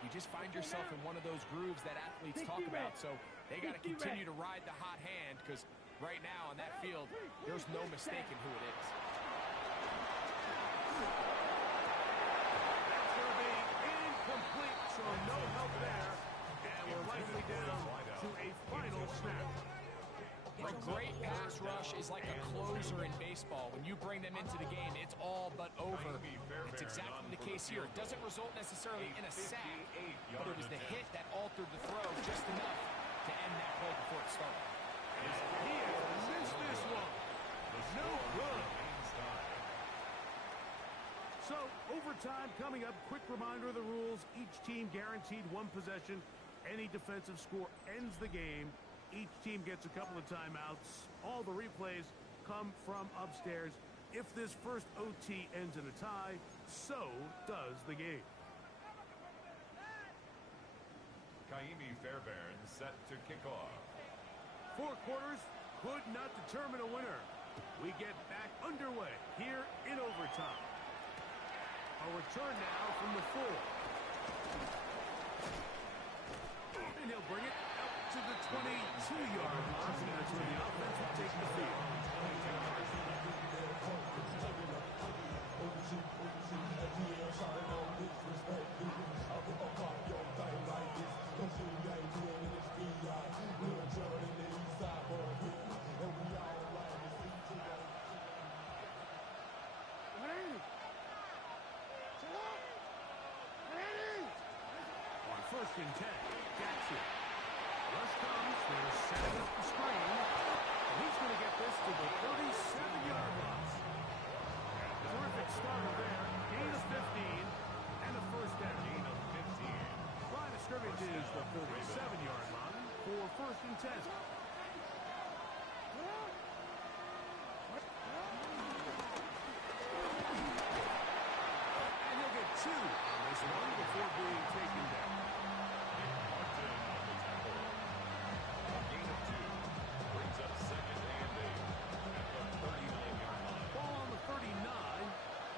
you just find yourself in one of those grooves that athletes talk about. So they got to continue to ride the hot hand, because right now on that field, there's no mistaking who it is. That's going to be incomplete, so no help there. And we're likely down to a final snap. A great pass rush is like a closer in baseball. When you bring them into the game, it's all but over. It's exactly the case here. It doesn't result necessarily in a sack, but it was the hit that altered the throw just enough to end that play before it started. He has missed this one. No good. So, overtime coming up. Quick reminder of the rules. Each team guaranteed one possession. Any defensive score ends the game. Each team gets a couple of timeouts. All the replays come from upstairs. If this first OT ends in a tie, so does the game. Kaimi Fairbairn set to kick off. 4 quarters could not determine a winner. We get back underway here in overtime. A return now from the 4. And he'll bring it out to the 22-yard line. And that's where the offense will take the field. On 1st and 10, Jackson. Rush comes, they're setting up the screen. And he's going to get this to the 37-yard line. Terrific starter there. Gain of 15 and a first down. Gain of 15. Line of scrimmage is the 37-yard line for 1st and 10. And he'll get 2 on this one before being taken down. Martin on the tackle. Gain of 2. Brings up 2nd and 8 at the 39-yard line. Ball on the 39.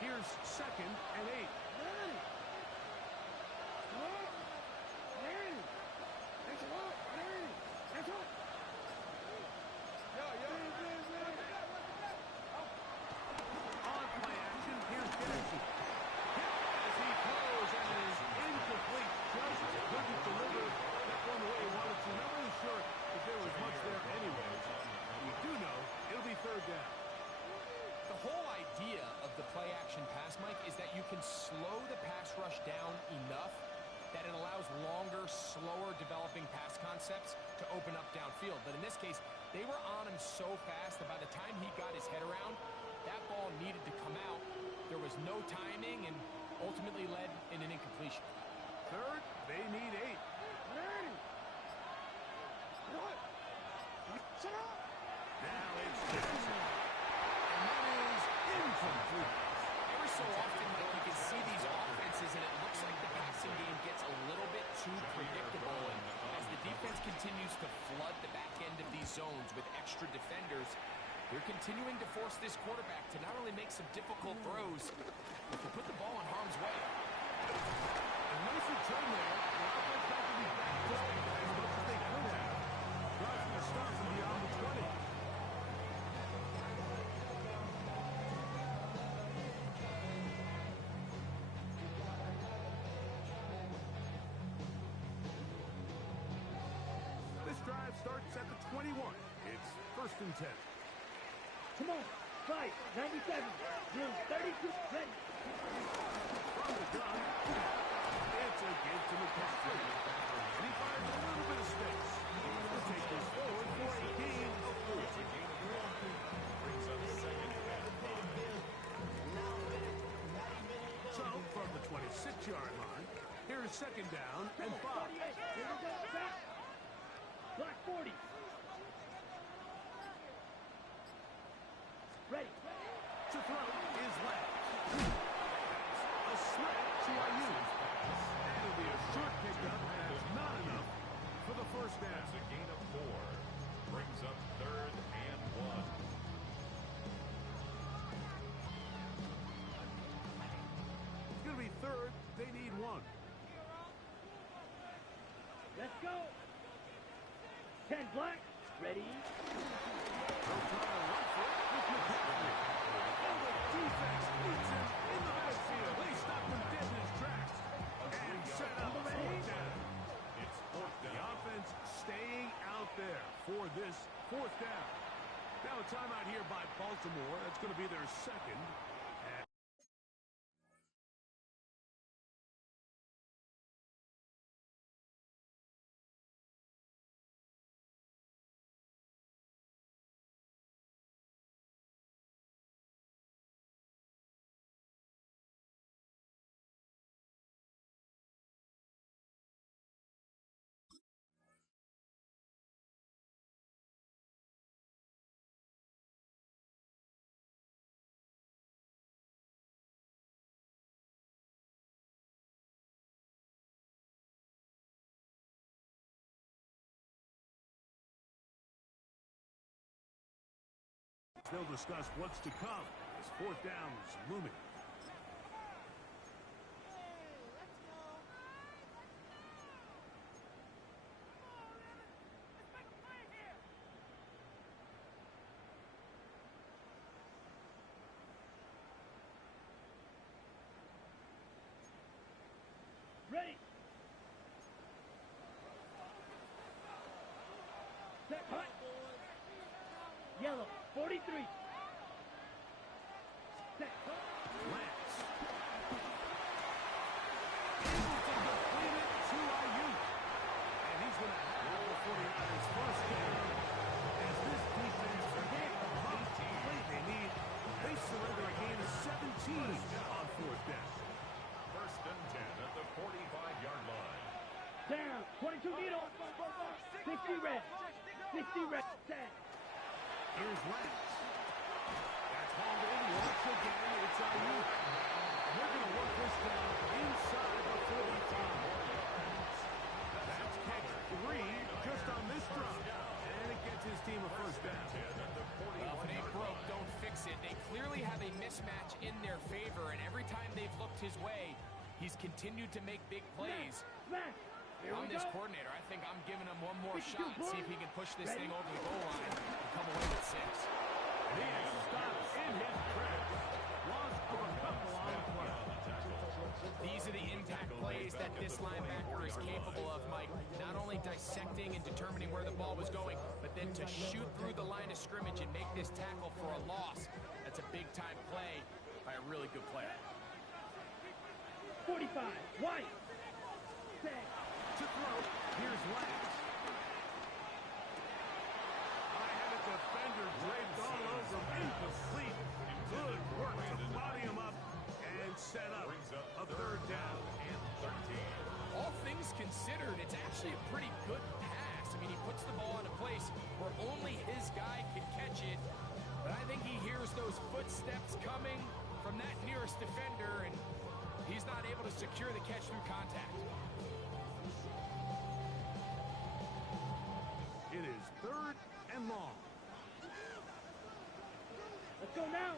Here's 2nd and 8. On play action, here's Jackson. Hit as he throws and is incomplete. Just couldn't deliver that one the way he wanted to. Not really sure if there was much there anyways. We do know it'll be 3rd down. The whole idea of the play-action pass, Mike, is that you can slow the pass rush down enough that it allows longer, slower developing pass concepts to open up downfield. But in this case, they were on him so fast that by the time he got his head around, that ball needed to come out. There was no timing and ultimately led in an incompletion. 3rd, they need 8. Now it's Jackson. And that is incomplete. Every so often, Mike, you can see these offenses, and it looks like the passing game gets a little bit too predictable. And as the defense continues to flood the back end of these zones with extra defenders, they're continuing to force this quarterback to not only make some difficult throws, but to put the ball in harm's way. A nice return there. The offense got to be backed up as much as they could have. Drives the start from beyond the 20. starts at the 21. It's 1st and 10. Come on. Fight. 97. Drill 32. Ready. From the gun, it's a give to McCaffrey. And he finds a little bit of space. He'll take this forward for a gain of 4. Brings up 2nd and 5. So, from the 26-yard line, here's 2nd down and 5. Here we go. Back. Black 40. Ready. To throw is left. A slant to Ayuk. That'll be a short pickup, and it's not enough for the 1st down. That's a gain of 4. Brings up 3rd and 1. It's going to be 3rd. They need 1. Let's go. 10 black. Ready. They'll try to run for it with McCaffrey. And the defense leads him in the backfield. They stop him dead in his tracks. And set up 4th down. It's 4th The down. offense staying out there for this 4th down. Now a timeout here by Baltimore. That's going to be their 2nd. They'll discuss what's to come as 4th down is looming. Ready. Set. Hut. Yellow. 43. Set. Hut. Lance. Able to complete it to Ayuk. And he's going to have the 49ers 1st down as this defense forget the hump play they need. They surrender a gain of 17 on 4th down. 1st and 10 at the 45-yard line. Down. 22 needle. 60 red. 60 red. Set. Here's Lance. That's hauled in once again. It's Ayuk. We're going to work this down inside the 45. That's catch 3 just on this drop. And it gets his team a 1st down. Well, if it ain't broke, don't fix it. They clearly have a mismatch in their favor, and every time they've looked his way, he's continued to make big plays. Smash. Here I'm we this go. coordinator. I think I'm giving him one more 52 shot, see if he can push this thing over the goal line and come away with 6. He is stopped in his tracks. Loss of a couple on the play. These are the impact plays that this linebacker is capable of, Mike. Not only dissecting and determining where the ball was going, but then to shoot through the line of scrimmage and make this tackle for a loss. That's a big-time play by a really good player. 45. White. Set. To throw, here's Lance. I had a defender draped all over him. Incomplete. Good work to body him up and set up a 3rd down. And 13. All things considered, it's actually a pretty good pass. I mean, he puts the ball in a place where only his guy can catch it. But I think he hears those footsteps coming from that nearest defender, and he's not able to secure the catch through contact. It is 3rd and long. Let's go now.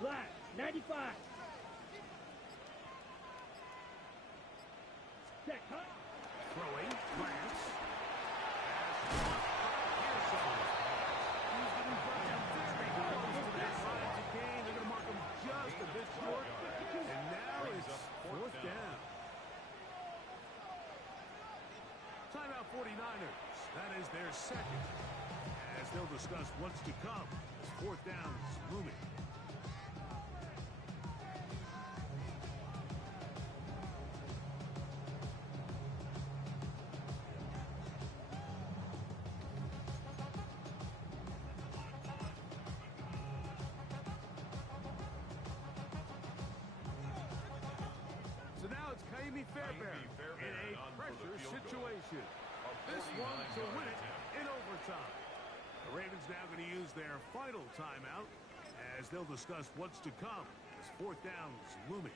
Black. 95. Set. Hut. Throwing, Lance. He's getting brought down very close to that line to gain. They're going to mark him just a bit short. And now it's 4th down. Timeout 49ers. That is their second, as they'll discuss what's to come as fourth downs looming. So now it's Kaimi Fairbairn in a pressure situation. This one to win it in overtime. The Ravens now going to use their final timeout as they'll discuss what's to come as fourth downs looming.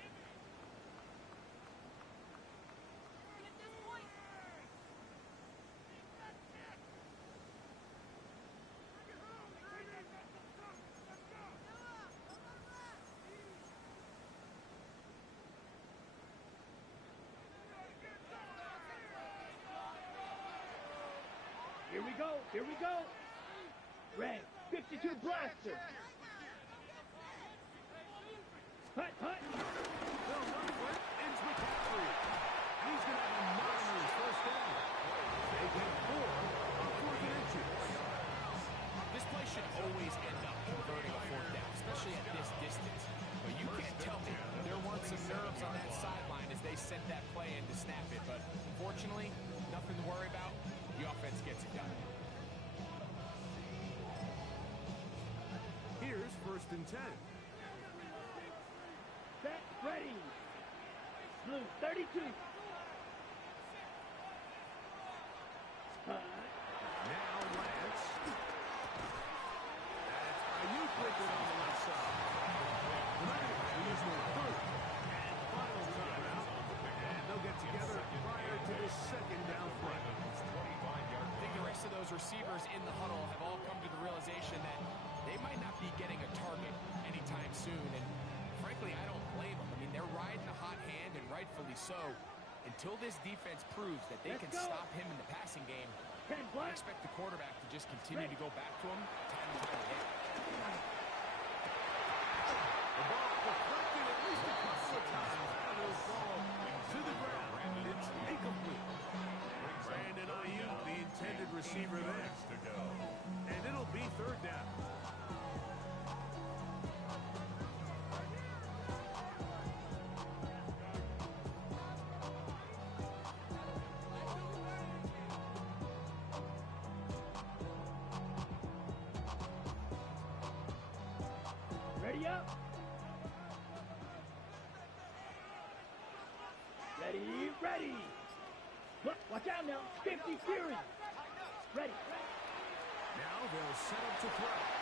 Here we go. Here we go. Red 52 blaster. Hut, hut. They'll run for it. It's McCaffrey. He's going to have a monster's first down. They get 4 on 4 inches. This play should always end up converting a fourth down, especially at this distance. But you can't tell me there weren't some nerves on that sideline as they sent that play in to snap it. But unfortunately, nothing to worry about. The offense gets it done. Here's 1st and 10. Set, ready. Blue 32. Now Lance. That's Ayuk with it on the left side. The Niners will use their 3rd and final timeout. And they'll get together prior to this 2nd down play. I think the rest of those receivers in the huddle have all come to the realization that they might not be getting a target anytime soon. And frankly, I don't blame them. I mean, they're riding a hot hand, and rightfully so. Until this defense proves that they can stop him in the passing game, I expect the quarterback to just continue to go back to him time and time again. The ball deflected at least a couple of times. And it'll fall to the ground. It's incomplete. Brandon Ayuk, the intended receiver there. And it'll be 3rd down. Ready up. Ready, ready. Look, watch out now. 50 Fury. Ready. Now they'll set up to throw.